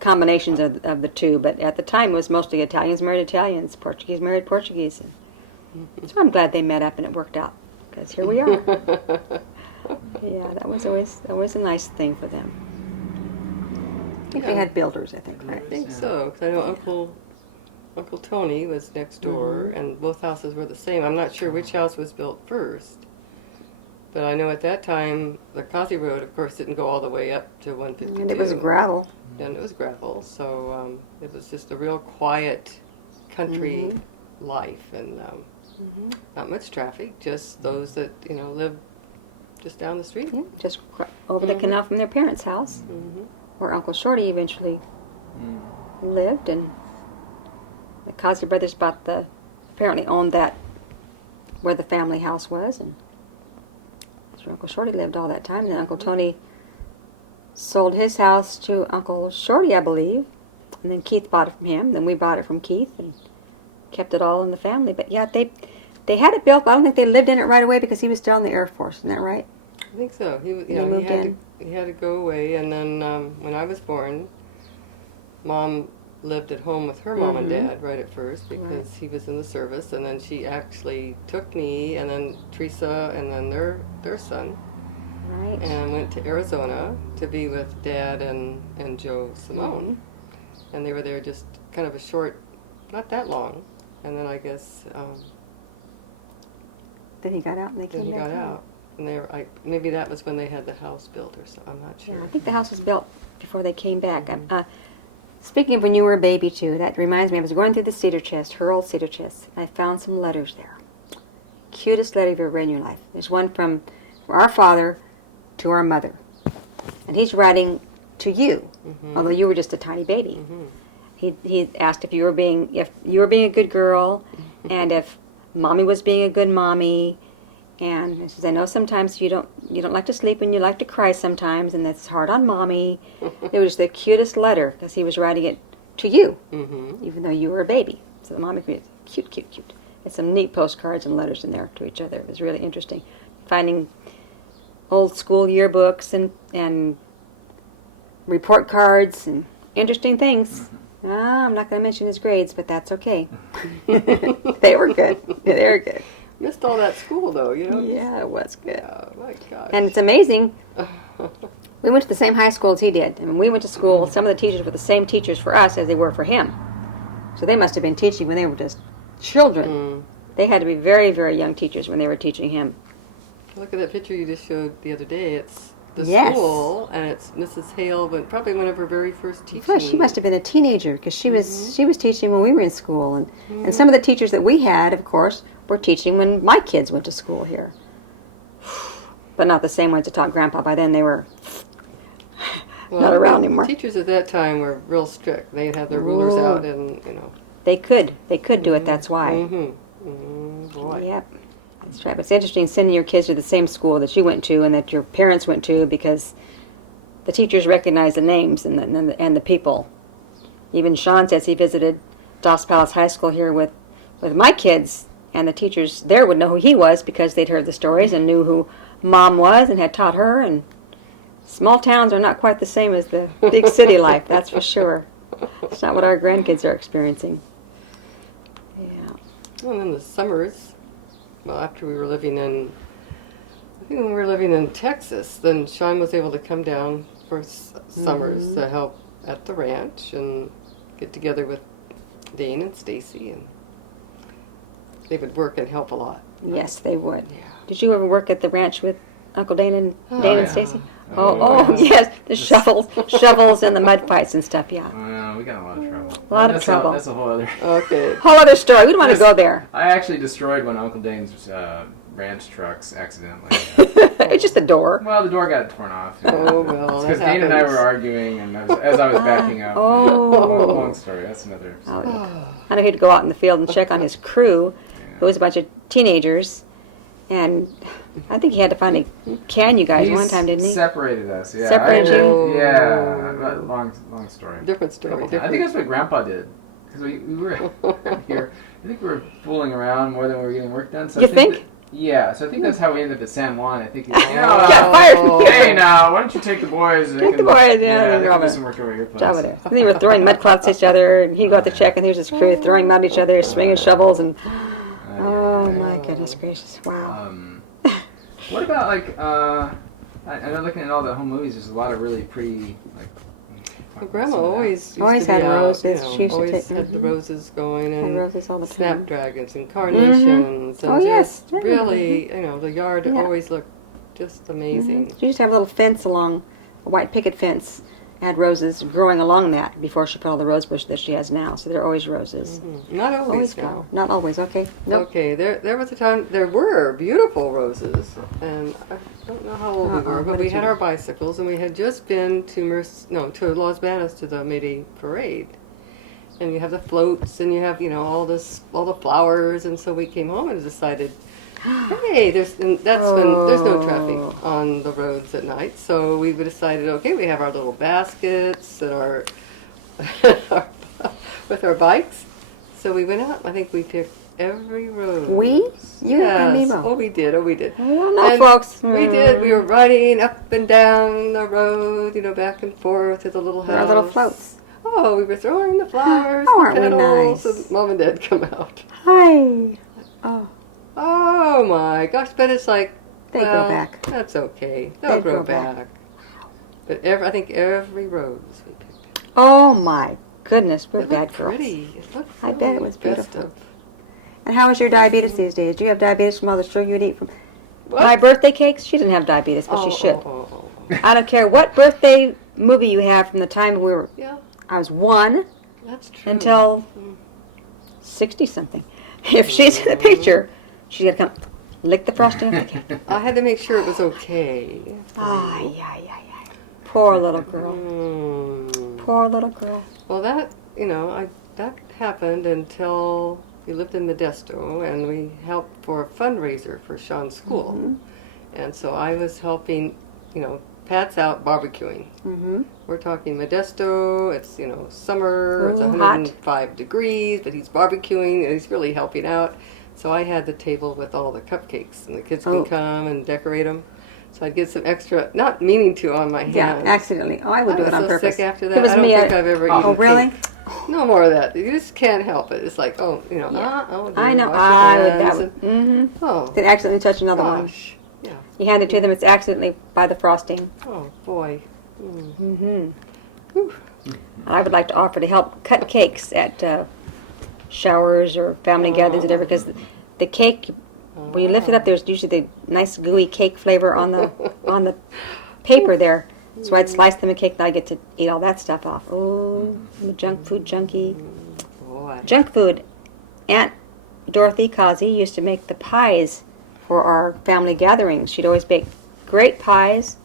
combinations of the two. But at the time it was mostly Italians married Italians, Portuguese married Portuguese. So I'm glad they met up and it worked out, because here we are. Yeah, that was always a nice thing for them. I think they had builders, I think, I right? think so, because I know Uncle Tony was next door, and both houses were the same. I'm not sure which house was built first, but I know at that time the Cozzi Road, of course, didn't go all the way up to 152. And it was gravel. And it was gravel, so it was just a real quiet country life, and not much traffic, just those that live just down the street. Yeah, just over the canal from their parents' house, where Uncle Shorty eventually lived, and the Cozzi brothers apparently owned that where the family house was, and that's where Uncle Shorty lived all that time. And then Uncle Tony sold his house to Uncle Shorty, I believe, and then Keith bought it from him. Then we bought it from Keith and kept it all in the family. But yeah, they had it built, but I don't think they lived in it right away because he was still in the Air Force. Isn't that right? I think so. He moved in. He had to go away, and then when I was born, Mom lived at home with her mom and dad right at first because he was in the service, and then she actually took me and then Teresa and then their son, Right. and went to Arizona to be with Dad and Joe Simone, and they were there just kind of a short, not that long, and then I guess Then he got out and they then came he back got home. out, and maybe that was when they had the house built or so. I'm not Yeah, sure. I think the house was built before they came back. Speaking of when you were a baby, too, that reminds me, I was going through the cedar chest, her old cedar chest, and I found some letters there. Cutest letter you've ever read in your life. There's one from our father to our mother. And he's writing to you, although you were just a tiny baby. He asked if you were being a good girl, and if Mommy was being a good mommy. And he says, I know sometimes you don't like to sleep and you like to cry sometimes, and that's hard on Mommy. It was the cutest letter because he was writing it to you, even though you were a baby. So the mommy could cute, cute, cute. Had some neat postcards and letters in there to each other. It was really interesting. Finding old school yearbooks and report cards and interesting things. I'm not going to mention his grades, but that's okay. They were good. They were good. Missed all that school though, Yeah, it was good. Oh my gosh. And it's amazing. We went to the same high school as he did. And when we went to school, some of the teachers were the same teachers for us as they were for him. So they must have been teaching when they were just children. They had to be very, very young teachers when they were teaching him. Look at that picture you just showed the other day. It's the Yes. school, and it's Mrs. Hale, but probably one of her very first teaching. Well, she must have been a teenager because she was teaching when we were in school, and some of the teachers that we had, of course, were teaching when my kids went to school here. But not the same ones that taught Grandpa. By then they were not around anymore. Teachers at that time were real strict. They had their rulers Ooh. out, and They could do it. That's why. Boy. Yep, that's right. But it's interesting sending your kids to the same school that you went to and that your parents went to, because the teachers recognize the names and the people. Even Sean says he visited Dos Palos High School here with my kids, and the teachers there would know who he was because they'd heard the stories and knew who Mom was and had taught her. And small towns are not quite the same as the big city life, that's for sure. It's not what our grandkids are experiencing. Yeah. Well, in the summers, well, after we were living in, I think when we were living in Texas, then Sean was able to come down for summers to help at the ranch and get together with Dane and Stacy, and they would work and help a lot. Yes, they would. Yeah. Did you ever work at the ranch with Uncle Dane and yeah. Stacy? Oh, Oh, yeah. yes, the shovels and the mud fights and stuff. Yeah, We got in a lot of trouble. A lot of That's trouble. That's a whole other. Okay. whole other story. We don't want to go there. I actually destroyed one of Uncle Dane's ranch trucks accidentally. It's just a door. Well, the door got torn off. Oh, well, Because that Dane and I happens. were arguing, and as I was backing up. Oh. Long story. That's another. Oh, Story. yeah. I know he'd go out in the field and check on his crew, who was a bunch of teenagers, and I think he had to finally can you guys one time, didn't he? Separated us. Yeah. Separated you? Yeah. Long story. Different story. I Different. think that's what Grandpa did. Because we were here. I think we were fooling around more than we were getting work done. So You I think? think? Yeah. So I think that's how we ended up at San Juan. I think. Got fired from here. Hey, now why don't you take the boys? Take the boys, yeah, they they're can over do some work over your place. Over there. They were throwing mud clouds at each other, and he'd go out to check, and here's his crew throwing mud at each other, swinging shovels, and oh my goodness gracious, wow. What about like I know looking at all the home movies, there's a lot of really pretty like. Well, Grandma always used Always to be had out, roses. You know, She used to always take- had the roses going Had and roses all the time. snapdragons and carnations and Oh, yes. just really, you know, the yard Yeah. always looked just amazing. She used to have a little fence along, a white picket fence, had roses growing along that before she put all the rose bush that she has now. So there are always roses. Not always Always now. flower. Not always, okay. Nope. Okay, there was a time there were beautiful roses, and I don't know how old we were, What but did we you had do? our bicycles, and we had just been to to Los Banos to the May Day parade, and you have the floats, and you have all the flowers, and so we came home and decided, hey, there's when there's no traffic on the roads at night, so we decided, okay, we have our little baskets and our with our bikes. So we went out. I think we picked every road. We? You and Yes. Nemo. Oh, we did. Oh, we did. I don't know, And folks. We did. We were riding up and down the road, back and forth to the little house. Our little floats. Oh, we were throwing the flowers, Oh, the aren't we petals, nice? and Mom and Dad come out. Hi. Oh, Oh my gosh! But it's like They grow back. That's okay. They'll They grow grow back. back. But I think every rose we picked. oh my goodness, we're It bad looked girls. pretty. It looked I bet it really was beautiful. festive. And how is your diabetes these days? Do you have diabetes from all the sugar you'd eat from What? my birthday cakes? She didn't have diabetes, but she should. Oh. I don't care what birthday movie you have from the time we were. Yeah, I was 1 that's true. until 60 something. If she's in the picture, she's gonna come lick the frosting off the cake. I had to make sure it was okay. Ah, yeah. Poor little girl. Mm. Poor little girl. Well, that that happened until we lived in Modesto, and we helped for a fundraiser for Sean's school, and so I was helping. Pat's out barbecuing. Mm-hmm. We're talking Modesto. It's summer. It's Ooh, 105 degrees, but he's barbecuing and he's really helping out. So I had the table with all the cupcakes, and the kids can come and decorate them. So I'd get some extra, not meaning to, on my hands. Yeah, accidentally. Oh, I would do it on so purpose. sick after that. It was I don't me. think I've ever eaten Oh, really? cake. No more of that. You just can't help it. It's like, Yeah. dear, I know. wash I your would. hands That would. Mm-hmm. and- Oh, Then accidentally touch another one. gosh. Yeah. You hand it to them. It's accidentally by the frosting. Oh, boy. Mm-hmm. Whew. I would like to offer to help cut cakes at showers or family gatherings, whatever, because the cake, when you lift it up, there's usually the nice gooey cake flavor on the paper there. So I'd slice them a cake, and I get to eat all that stuff off. Oh, I'm a junk food junkie. Boy. Junk food. Aunt Dorothy Cozzi used to make the pies for our family gatherings. She'd always bake great pies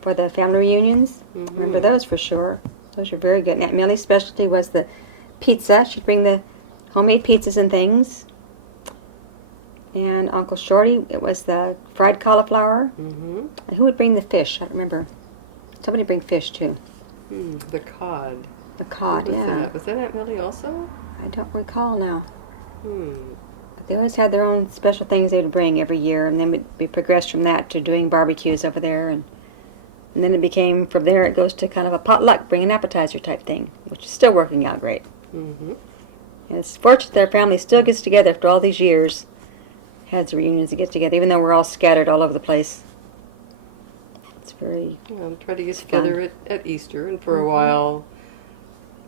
for the family reunions. Remember those for sure. Those were very good. And Aunt Millie's specialty was the pizza. She'd bring the homemade pizzas and things. And Uncle Shorty, it was the fried cauliflower. Mm-hmm. And who would bring the fish? I don't remember. Somebody bring fish too. The cod. The cod, What was yeah. that? Was that Aunt Millie also? I don't recall now. Hmm. But they always had their own special things they would bring every year, and then we progressed from that to doing barbecues over there, and then it became, from there it goes to kind of a potluck, bring an appetizer type thing, which is still working out great. Mm-hmm. And it's fortunate that our family still gets together after all these years. Has reunions to get together, even though we're all scattered all over the place. It's very Try to get fun. together at Easter, and for a while,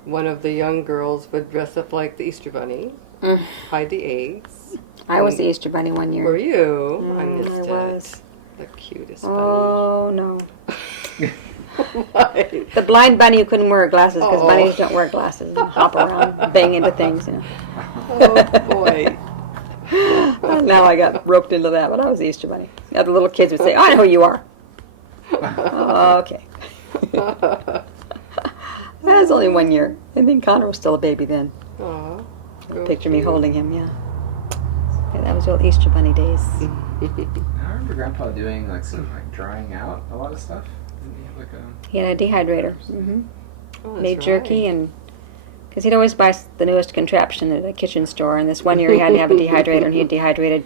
one of the young girls would dress up like the Easter Bunny, hide the eggs. I was the Easter Bunny one year. Were you? I missed I it. was. The cutest Oh, no. bunny. Why? The blind bunny who couldn't wear glasses, because Oh. bunnies don't wear glasses and hop around, bang into things, you know. Oh boy. Now I got roped into that, but I was the Easter Bunny. The other little kids would say, I know who you are. Oh, okay. That was only 1 year. I think Connor was still a baby then. Aw. Picture me holding him, yeah. Yeah, that was the old Easter Bunny days. I remember Grandpa doing like some like drying out a lot of stuff. Didn't he have like a? He had a dehydrator. Mm-hmm. Oh, that's Made jerky, right. and because he'd always buy the newest contraption at a kitchen store. And this one year he had to have a dehydrator, and he had dehydrated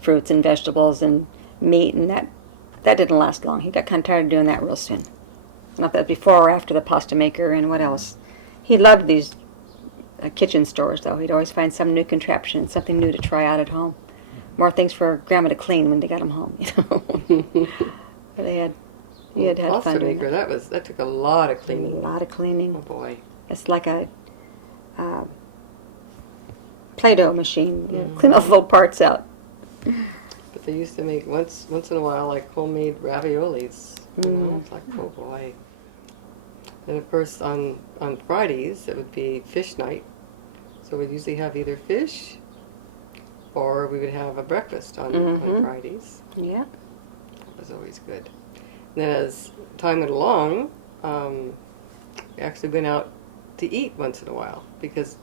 fruits and vegetables and meat, and that didn't last long. He got kind of tired of doing that real soon. Not that before or after the pasta maker and what else. He loved these kitchen stores, though. He'd always find some new contraption, something new to try out at home. More things for Grandma to clean when they got him home, you know. But he had Pasta fun doing maker, that. that took a lot of A cleaning. lot of cleaning. Oh boy. It's like a Play-Doh machine. You know, clean all the little parts out. But they used to make once in a while like homemade raviolis. You know, it's like, oh boy. And of course on Fridays it would be fish night. So we'd usually have either fish or we would have a breakfast on Fridays. Yeah. That was always good. And then as time went along, we actually went out to eat once in a while because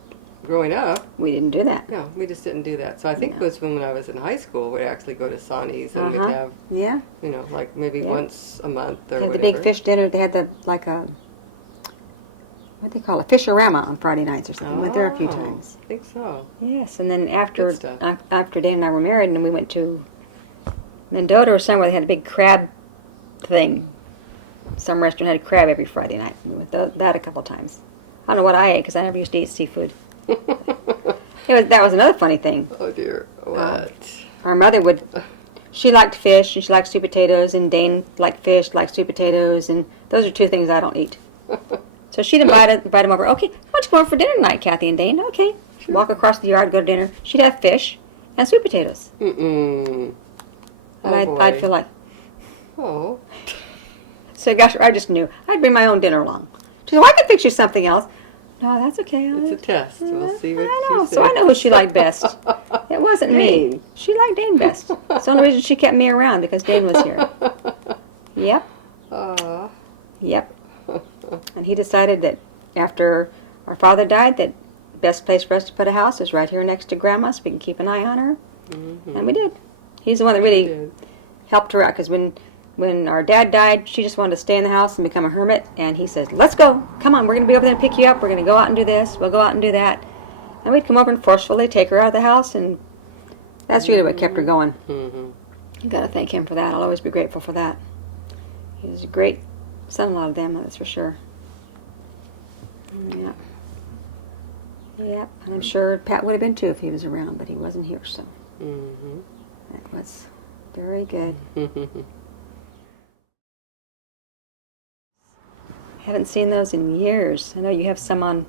growing up, We didn't do that. no, we just didn't do that. So I think it was when I was in high school, we'd actually go to Sonny's and we'd have, Yeah. you know, like maybe Yeah. once a month or They had whatever. the big fish dinner. They had what do they call it? Fisherama on Friday nights or something. Went there a few Oh, times. I think so. Yes, and then after Good stuff. after Dan and I were married, and we went to Mendota or somewhere, they had a big crab thing. Some restaurant had a crab every Friday night. We went to that a couple times. I don't know what I ate because I never used to eat seafood. That was another funny thing. Oh dear, what? Our mother she liked fish and she liked sweet potatoes, and Dane liked fish, liked sweet potatoes, and those are two things I don't eat. So she'd invite them over. Okay, why don't you come over for dinner tonight, Kathy and Dane? Okay. Sure. Walk across the yard, go to dinner. She'd have fish and sweet potatoes. Mm-mm. And Oh, I'd boy. feel like, Oh. so gosh, I just knew. I'd bring my own dinner along. She said, well, I can fix you something else. No, that's okay. It's a test. We'll see what I you know. say. So I know who she liked best. It wasn't me. Dane. She liked Dane best. That's the only reason she kept me around, because Dane was here. Yep. Aw. Yep. And he decided that after our father died, that the best place for us to put a house is right here next to Grandma, so we can keep an eye on her. Mhm. And we did. He's the one that really Did. helped her out, because when our dad died, she just wanted to stay in the house and become a hermit. And he said, let's go. Come on, we're going to be over there and pick you up. We're going to go out and do this. We'll go out and do that. And we'd come over and forcefully take her out of the house, and that's really what kept her going. Mhm. You got to thank him for that. I'll always be grateful for that. He was a great son-in-law to them, that's for sure. Yeah. Yep. And I'm sure Pat would have been too if he was around, but he wasn't here, so Mhm. that was very good. Haven't seen those in years. I know you have some on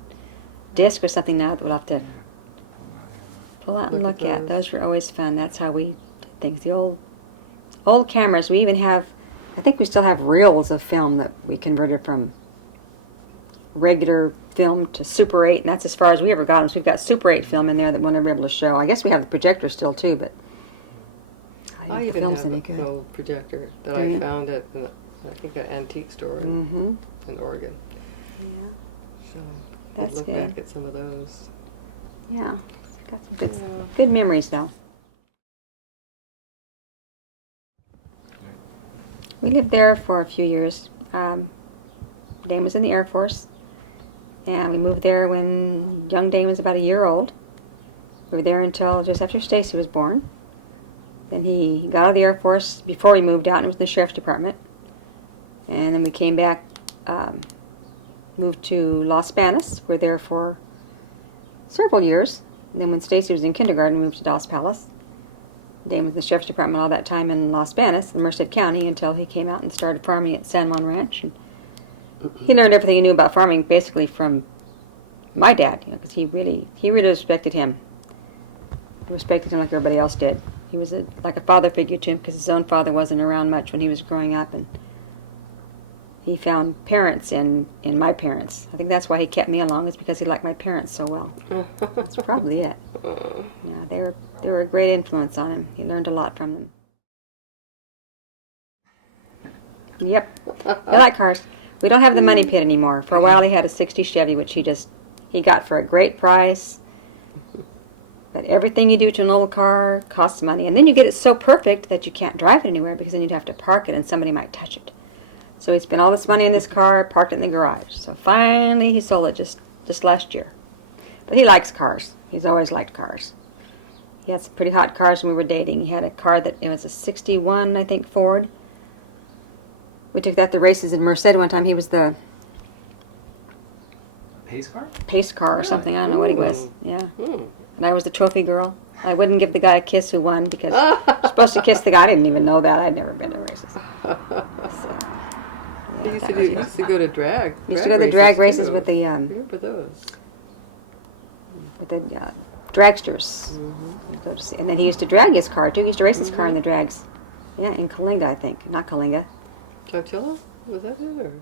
disc or something now that we'll have to pull out and Look look at at. those. Those were always fun. That's how we did things. The old cameras. We even have, I think we still have reels of film that we converted from regular film to Super 8, and that's as far as we ever got them. So we've got Super 8 film in there that we'll never be able to show. I guess we have the projector still too, but I the even film's have any good. an old projector that Do I you? found at, I think, an antique store in, Mm-hmm. in Oregon. Yeah. So That's I'd look good. back at some of those. Yeah. Got some good, Yeah. good memories though. We lived there for a few years. Dane was in the Air Force, and we moved there when young Dane was about a year old. We were there until just after Stacy was born. Then he got out of the Air Force before he moved out, and it was in the Sheriff's Department. And then we came back, moved to Los Banos. We were there for several years. And then when Stacy was in kindergarten, we moved to Dos Palace. Dan was in the sheriff's department all that time in Las Banas, in Merced County, until he came out and started farming at San Juan Ranch. And he learned everything he knew about farming basically from my dad, because he really respected him. He respected him like everybody else did. He was like a father figure to him, because his own father wasn't around much when he was growing up, and he found parents in my parents. I think that's why he kept me along, is because he liked my parents so well. That's probably it. Yeah, they were a great influence on him. He learned a lot from them. Yep, I like cars. We don't have the money pit anymore. For a while he had a 60 Chevy, which he got for a great price. But everything you do to an old car costs money. And then you get it so perfect that you can't drive it anywhere, because then you'd have to park it and somebody might touch it. So he spent all this money on this car, parked it in the garage. So finally he sold it just last year. But he likes cars. He's always liked cars. He had some pretty hot cars when we were dating. He had a car it was a 61, I think, Ford. We took that to races in Merced one time. He was the Pace car? pace car or Really? something. I don't know what he was. Ooh. Yeah. Hmm. And I was the trophy girl. I wouldn't give the guy a kiss who won, because you're supposed to kiss the guy. I didn't even know that. I'd never been to races. So, He yeah, used that to was he used to go to drag. He used to go to the drag races too. with the Remember those? dragsters. Mm-hmm. Go to see. And then he used to drag his car too. He used to race his car in the drags. Yeah, in Kalinga, I think. Not Kalinga. Chowchilla? Was that it? Or?